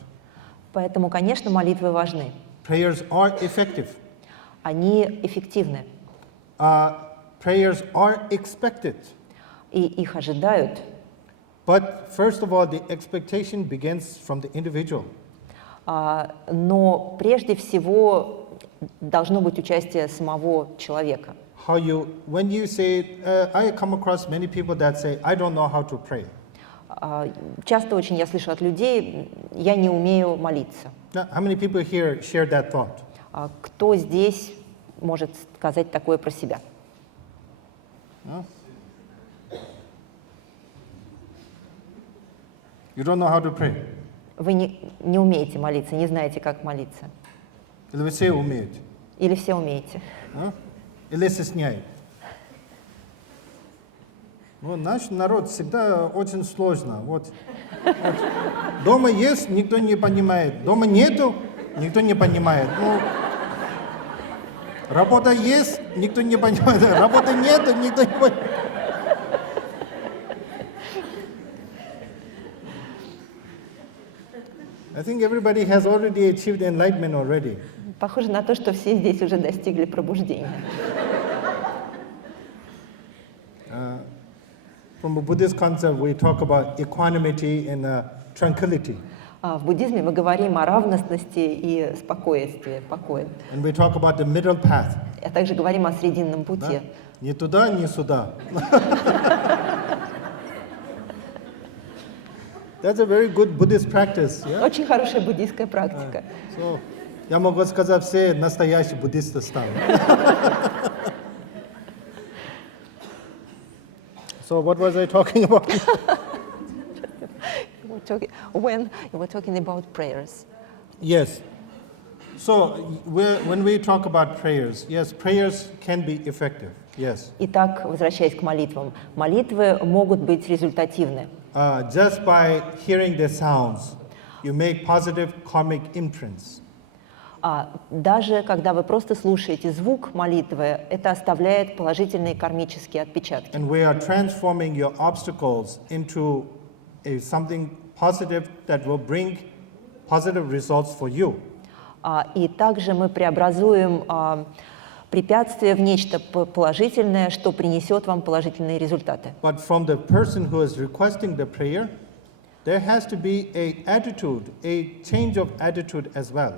Поэтому, конечно, молитвы важны. Prayers are effective. Они эффективны. Prayers are expected. И их ожидают. But first of all, the expectation begins from the individual. Но прежде всего должно быть участие самого человека. When you say, I come across many people that say, I don't know how to pray. Часто очень я слышу от людей, я не умею молиться. How many people here share that thought? Кто здесь может сказать такое про себя? You don't know how to pray. Вы не умеете молиться, не знаете, как молиться. Или вы все умеете? Или все умеете? Или стесняет? Наш народ всегда очень сложно. Вот. Дома есть, никто не понимает. Дома нету, никто не понимает. Работа есть, никто не понимает. Работы нету, никто не понимает. I think everybody has already achieved enlightenment already. Похоже на то, что все здесь уже достигли пробуждения. From a Buddhist concept, we talk about equanimity and tranquility. В буддизме мы говорим о равностности и спокойствии, покое. And we talk about the middle path. А также говорим о срединном пути. Ни туда, ни сюда. That's a very good Buddhist practice. Yeah? Очень хорошая буддийская практика. So, я могу сказать, все настоящие буддисты стали. So what was I talking about? When you were talking about prayers. Yes. So when we talk about prayers, yes, prayers can be effective. Yes. Итак, возвращаясь к молитвам, молитвы могут быть результативны. Just by hearing the sounds, you make positive karmic imprints. Даже когда вы просто слушаете звук молитвы, это оставляет положительные кармические отпечатки. And we are transforming your obstacles into something positive that will bring positive results for you. И также мы преобразуем препятствие в нечто положительное, что принесет вам положительные результаты. But from the person who is requesting the prayer, there has to be a change of attitude as well.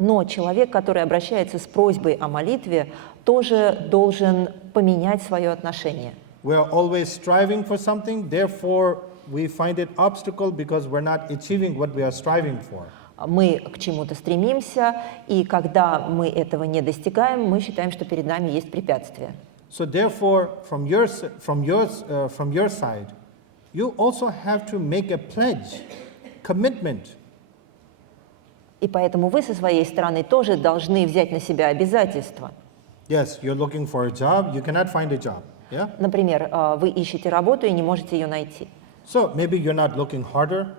Но человек, который обращается с просьбой о молитве, тоже должен поменять свое отношение. We are always striving for something, therefore we find it obstacle because we're not achieving what we are striving for. Мы к чему-то стремимся, и когда мы этого не достигаем, мы считаем, что перед нами есть препятствие. So therefore, from your side, you also have to make a pledge, commitment. И поэтому вы со своей стороны тоже должны взять на себя обязательства. Yes, you're looking for a job, you cannot find a job. Yeah? Например, вы ищете работу и не можете ее найти. So maybe you're not looking harder.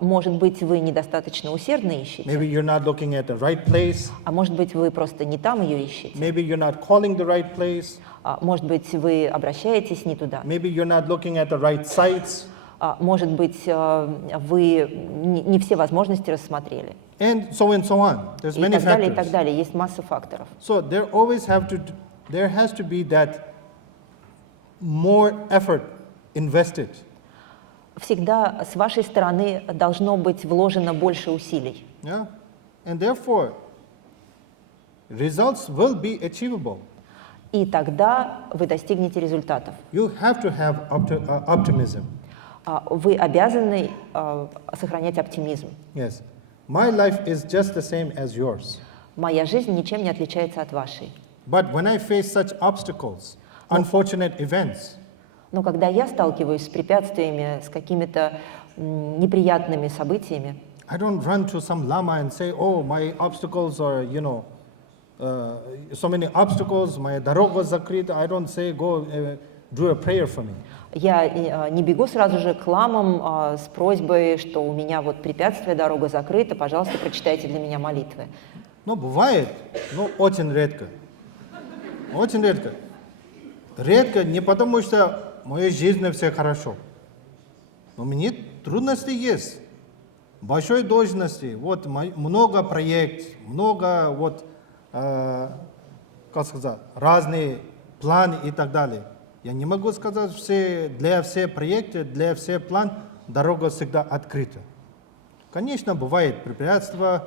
Может быть, вы недостаточно усердно ищете. Maybe you're not looking at the right place. А может быть, вы просто не там ее ищете. Maybe you're not calling the right place. Может быть, вы обращаетесь не туда. Maybe you're not looking at the right sites. Может быть, вы не все возможности рассмотрели. And so on. There's И many так далее, и factors. так далее. Есть масса факторов. So there has to be that more effort invested. Всегда с вашей стороны должно быть вложено больше усилий. Yeah? And therefore, results will be achievable. И тогда вы достигнете результатов. You have to have optimism. Вы обязаны сохранять оптимизм. Yes. My life is just the same as yours. Моя жизнь ничем не отличается от вашей. But when I face such obstacles, unfortunate events, Но когда я сталкиваюсь с препятствиями, с какими-то неприятными событиями, I don't run to some lama and say, oh, my obstacles are, so many obstacles, my дорога закрыта. I don't say, go do a prayer for me. я не бегу сразу же к ламам с просьбой, что у меня вот препятствие, дорога закрыта, пожалуйста, прочитайте для меня молитвы. Ну, бывает, но очень редко. Очень редко. Редко не потому, что в моей жизни все хорошо. У меня трудности есть. Большой должности, вот много проектов, много вот, как сказать, разные планы и так далее. Я не могу сказать, для всех проектов, для всех планов дорога всегда открыта. Конечно, бывает препятствия,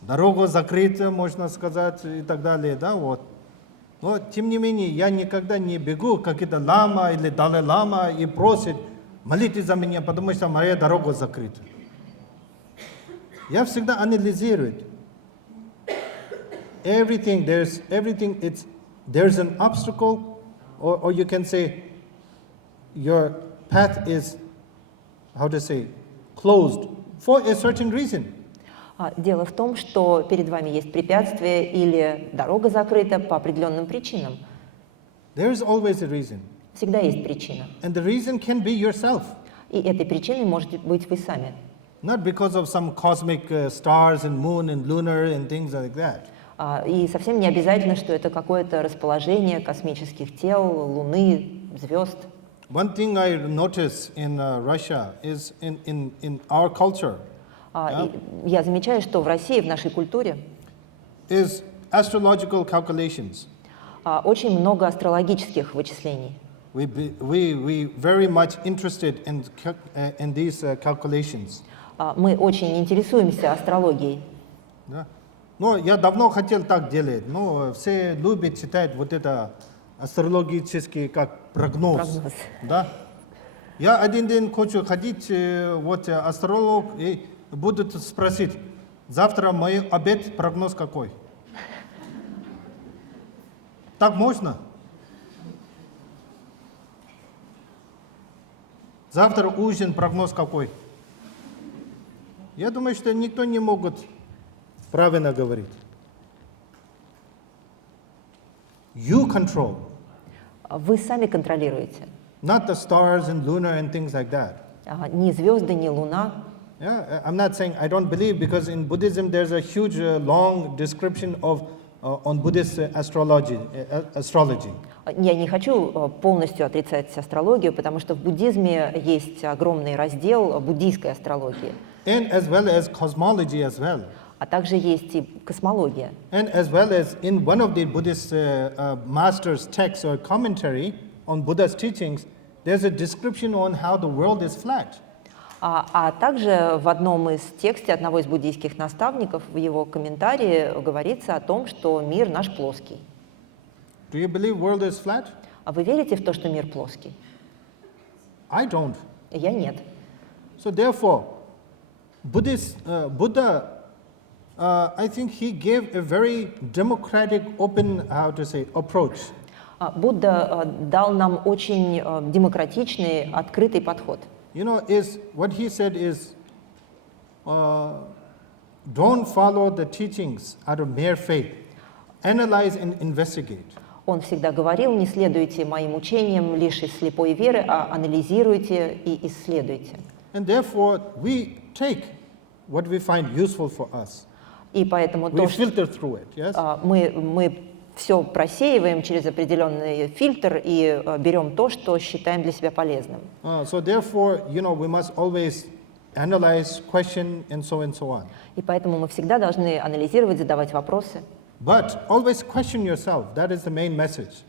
дорога закрыта, можно сказать, и так далее, да, вот. Но, тем не менее, я никогда не бегу, как это лама или Далай-лама, и просит, молитесь за меня, потому что моя дорога закрыта. Я всегда анализирую. There's an obstacle, or you can say, your path is, closed for a certain reason. Дело в том, что перед вами есть препятствие или дорога закрыта по определенным причинам. There is always a reason. Всегда есть причина. And the reason can be yourself. И этой причиной можете быть вы сами. Not because of some cosmic stars and moon and lunar and things like that. И совсем не обязательно, что это какое-то расположение космических тел, Луны, звезд. One thing I notice in Russia is in our culture. Я замечаю, что в России, в нашей культуре, is astrological calculations. Очень много астрологических вычислений. We very much interested in these calculations. Мы очень интересуемся астрологией. Да. Но я давно хотел так делать, но все любят читать вот это астрологический как прогноз. Да? Я один день хочу ходить, вот астролог, и будут спросить, завтра мой обед прогноз какой? Так можно? Завтра ужин прогноз какой? Я думаю, что никто не может правильно говорить. You control. Вы сами контролируете. Not the stars and lunar and things like that. Ни звезды, ни луна. Yeah, I'm not saying I don't believe, because in Buddhism there's a huge, long description of on Buddhist astrology. Я не хочу полностью отрицать астрологию, потому что в буддизме есть огромный раздел буддийской астрологии. And as well as cosmology as well. А также есть и космология. And as well as in one of the Buddhist master's texts or commentary on Buddha's teachings, there's a description on how the world is flat. А также в одном из текстов одного из буддийских наставников, в его комментарии говорится о том, что мир наш плоский. Do you believe world is flat? А вы верите в то, что мир плоский? I don't. Я нет. So therefore, Buddha, I think he gave a very democratic, open, how to say, approach. Будда дал нам очень демократичный, открытый подход. You know, what he said is, don't follow the teachings out of mere faith. Analyze and investigate. Он всегда говорил: не следуйте моим учениям лишь из слепой веры, а анализируйте и исследуйте. And therefore, we take what we find useful for us. И поэтому We filter through it, yes? мы все просеиваем через определенный фильтр и берем то, что считаем для себя полезным. So therefore, you know, we must always analyze, question, and so on. И поэтому мы всегда должны анализировать, задавать вопросы. But always question yourself. That is the main message.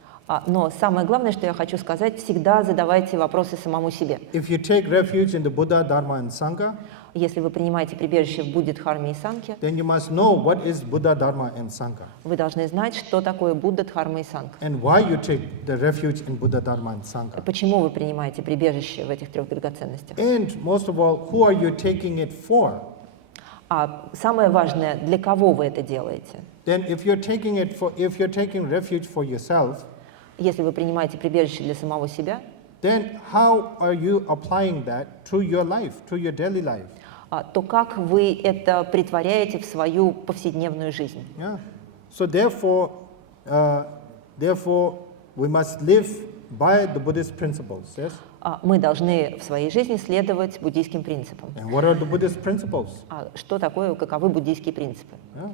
Но самое главное, что я хочу сказать, всегда задавайте вопросы самому себе. If you take refuge in the Buddha, Dharma, and Sangha, Если вы принимаете прибежище в Будде, Дхарме и Санхе, then you must know what is Buddha, Dharma, and Sangha, вы должны знать, что такое Будда, Дхарма и Сангха. and why you take the refuge in Buddha, Dharma, and Sangha. Почему вы принимаете прибежище в этих трех драгоценностях? And most of all, who are you taking it for? А самое важное, для кого вы это делаете? Then if you're taking refuge for yourself, Если вы принимаете прибежище для самого себя, then how are you applying that to your life, to your daily life? То как вы это претворяете в свою повседневную жизнь? Yeah. So therefore, we must live by the Buddhist principles. Yes. Мы должны в своей жизни следовать буддийским принципам. And what are the Buddhist principles? Что такое, каковы буддийские принципы? Yeah.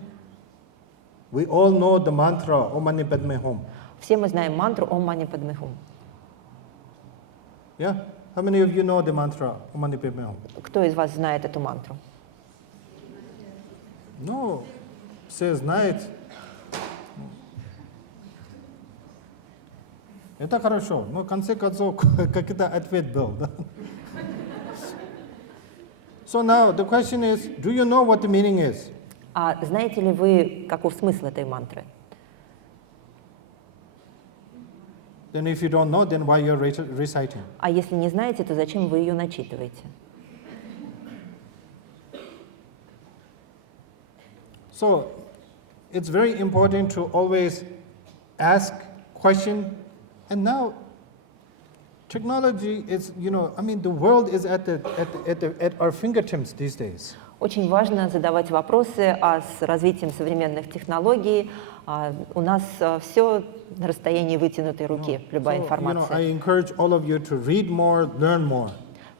We all know the mantra Om Mani Padme Hum. Все мы знаем мантру Ом Мани Падме Хум. Yeah. How many of you know the mantra Om Mani Padme Hum? Кто из вас знает эту мантру? No, все знает. Это хорошо, но в конце концов какой-то ответ был, да? So now the question is, do you know what the meaning is? Знаете ли вы, каков смысл этой мантры? Then if you don't know, then why you're reciting? Если не знаете, то зачем вы ее начитываете? So it's very important to always ask, question, and now technology is, you know, I mean, the world is at our fingertips these days. Очень важно задавать вопросы, а с развитием современных технологий у нас все на расстоянии вытянутой руки, любая информация. I encourage all of you to read more, learn more.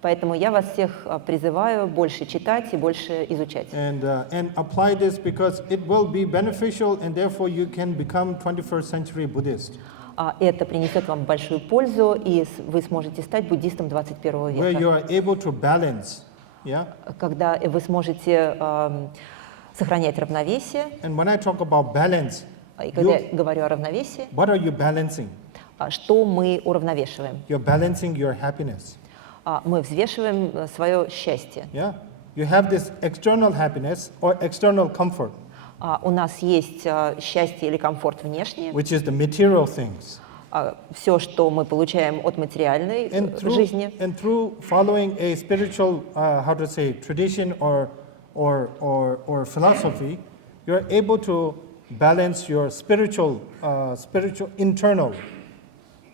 Поэтому я вас всех призываю больше читать и больше изучать. And apply this because it will be beneficial, and therefore you can become 21st century Buddhist. Это принесет вам большую пользу, и вы сможете стать буддистом 21 века. Where you are able to balance, yeah. Когда вы сможете сохранять равновесие. And when I talk about balance, И когда я говорю о равновесии, what are you balancing? Что мы уравновешиваем? You're balancing your happiness. Мы взвешиваем свое счастье. Yeah, you have this external happiness or external comfort. У нас есть счастье или комфорт внешний, Which is the material things. Все, что мы получаем от материальной жизни. And through following a spiritual, how to say, tradition or philosophy, you're able to balance your spiritual internal,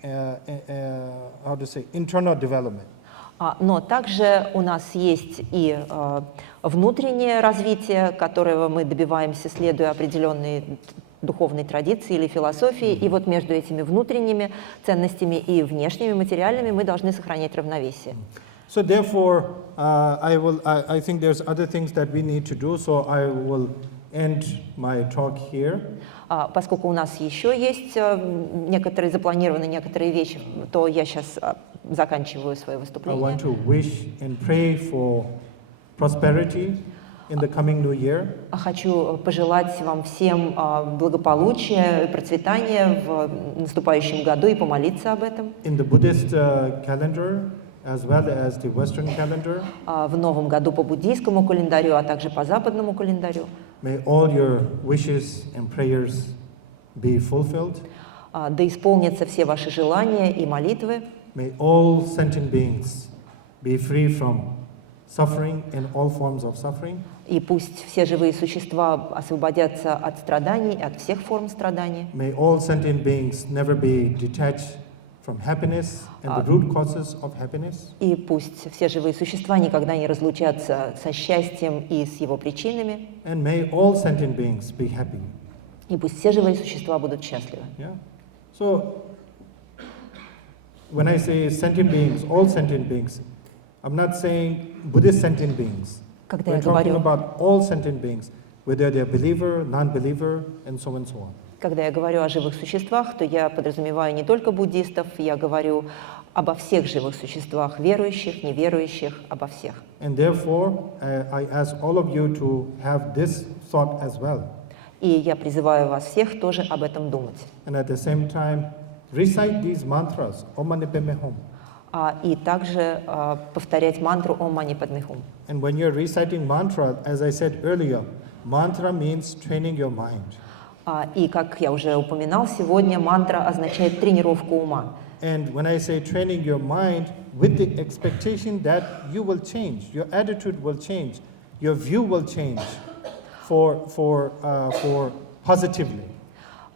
how to say, internal development. Но также у нас есть и внутреннее развитие, которого мы добиваемся, следуя определенной духовной традиции или философии. И вот между этими внутренними ценностями и внешними материальными мы должны сохранять равновесие. So therefore, I think there's other things that we need to do. So I will end my talk here. Поскольку у нас еще есть запланированы некоторые вещи, то я сейчас заканчиваю свое выступление. I want to wish and pray for prosperity in the coming new year. Хочу пожелать вам всем благополучия и процветания в наступающем году и помолиться об этом. In the Buddhist calendar, as well as the Western calendar. В новом году по буддийскому календарю, а также по западному календарю. May all your wishes and prayers be fulfilled. Да исполнятся все ваши желания и молитвы. May all sentient beings be free from suffering and all forms of suffering. И пусть все живые существа освободятся от страданий, от всех форм страданий. May all sentient beings never be detached from happiness and the root causes of happiness. И пусть все живые существа никогда не разлучатся со счастьем и с его причинами. And may all sentient beings be happy. И пусть все живые существа будут счастливы. Yeah. So, when I say sentient beings, all sentient beings, I'm not saying Buddhist sentient beings. Когда We're я talking говорю, about all sentient beings, whether they're believer, non-believer, and so on and so on. когда я говорю о живых существах, то я подразумеваю не только буддистов, я говорю обо всех живых существах, верующих, неверующих, обо всех. And therefore, I ask all of you to have this thought as well. И я призываю вас всех тоже об этом думать. And at the same time, recite these mantras, Om Mani Padme Hum. И также повторять мантру Ом Мани Падме Хум. And when you're reciting mantra, as I said earlier, mantra means training your mind. И, как я уже упоминал сегодня, мантра означает тренировку ума. And when I say training your mind, with the expectation that you will change, your attitude will change, your view will change for positively.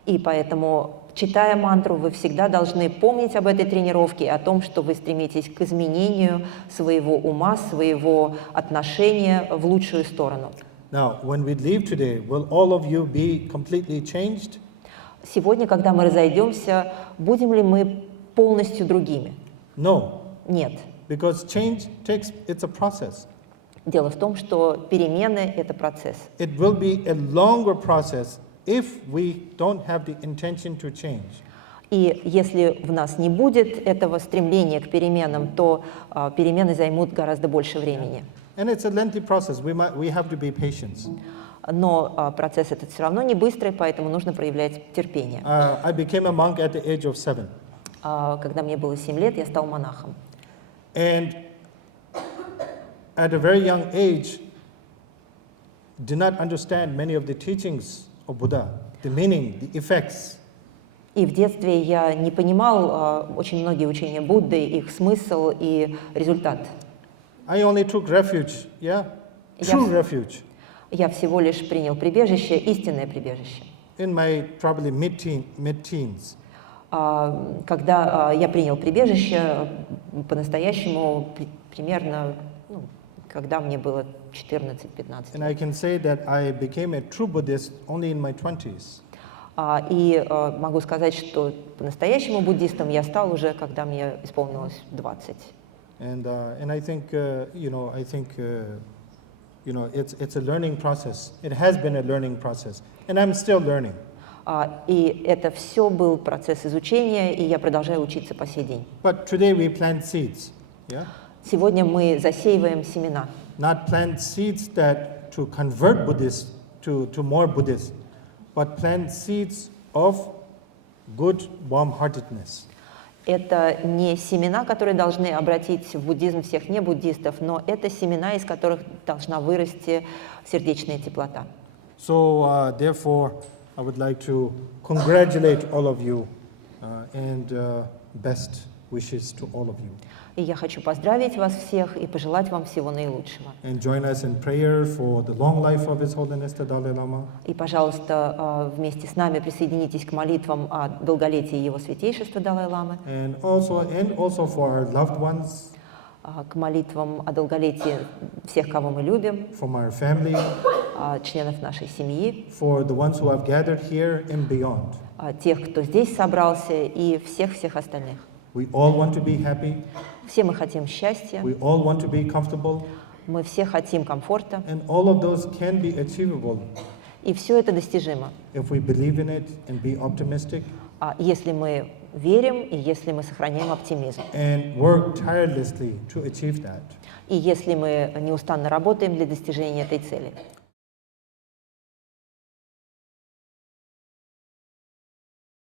И поэтому, читая мантру, вы всегда должны помнить об этой тренировке, о том, что вы стремитесь к изменению своего ума, своего отношения в лучшую сторону. Now, when we leave today, will all of you be completely changed? Сегодня, когда мы разойдемся, будем ли мы полностью другими? No, Нет. because change takes, it's a process. Дело в том, что перемены – это процесс. It will be a longer process if we don't have the intention to change. И если в нас не будет этого стремления к переменам, то перемены займут гораздо больше времени. And it's a lengthy process. We have to be patient. Но процесс этот все равно не быстрый, поэтому нужно проявлять терпение. I became a monk at the age of 7. Когда мне было 7 лет, я стал монахом. And at a very young age, did not understand many of the teachings of Buddha, the meaning, the effects. И в детстве я не понимал очень многие учения Будды, их смысл и результат. I only took refuge, true refuge. Я всего лишь принял прибежище, истинное прибежище. In my probably mid-teens. Когда я принял прибежище, по-настоящему примерно, когда мне было 14-15. And I can say that I became a true Buddhist only in my 20s. И могу сказать, что по-настоящему буддистом я стал уже, когда мне исполнилось 20. And I think it's a learning process. It has been a learning process, and I'm still learning. И это все был процесс изучения, и я продолжаю учиться по сей день. But today we plant seeds. Yeah. Сегодня мы засеиваем семена. Not plant seeds that to convert Buddhists to more Buddhists, but plant seeds of good warm-heartedness. Это не семена, которые должны обратить в буддизм всех небуддистов, но это семена, из которых должна вырасти сердечная теплота. So therefore, I would like to congratulate all of you and best wishes to all of you. И я хочу поздравить вас всех и пожелать вам всего наилучшего. And join us in prayer for the long life of His Holiness the Dalai-lama. И, пожалуйста, вместе с нами присоединитесь к молитвам о долголетии Его Святейшества Далай-ламы. And also for our loved ones. К молитвам о долголетии всех, кого мы любим. From our family. Членов нашей семьи. For the ones who have gathered here and beyond. Тех, кто здесь собрался, и всех остальных. We all want to be happy. Все мы хотим счастья. We all want to be comfortable. Мы все хотим комфорта. And all of those can be achievable. И все это достижимо. If we believe in it and be optimistic. Если мы верим и если мы сохраняем оптимизм. And work tirelessly to achieve that. И если мы неустанно работаем для достижения этой цели.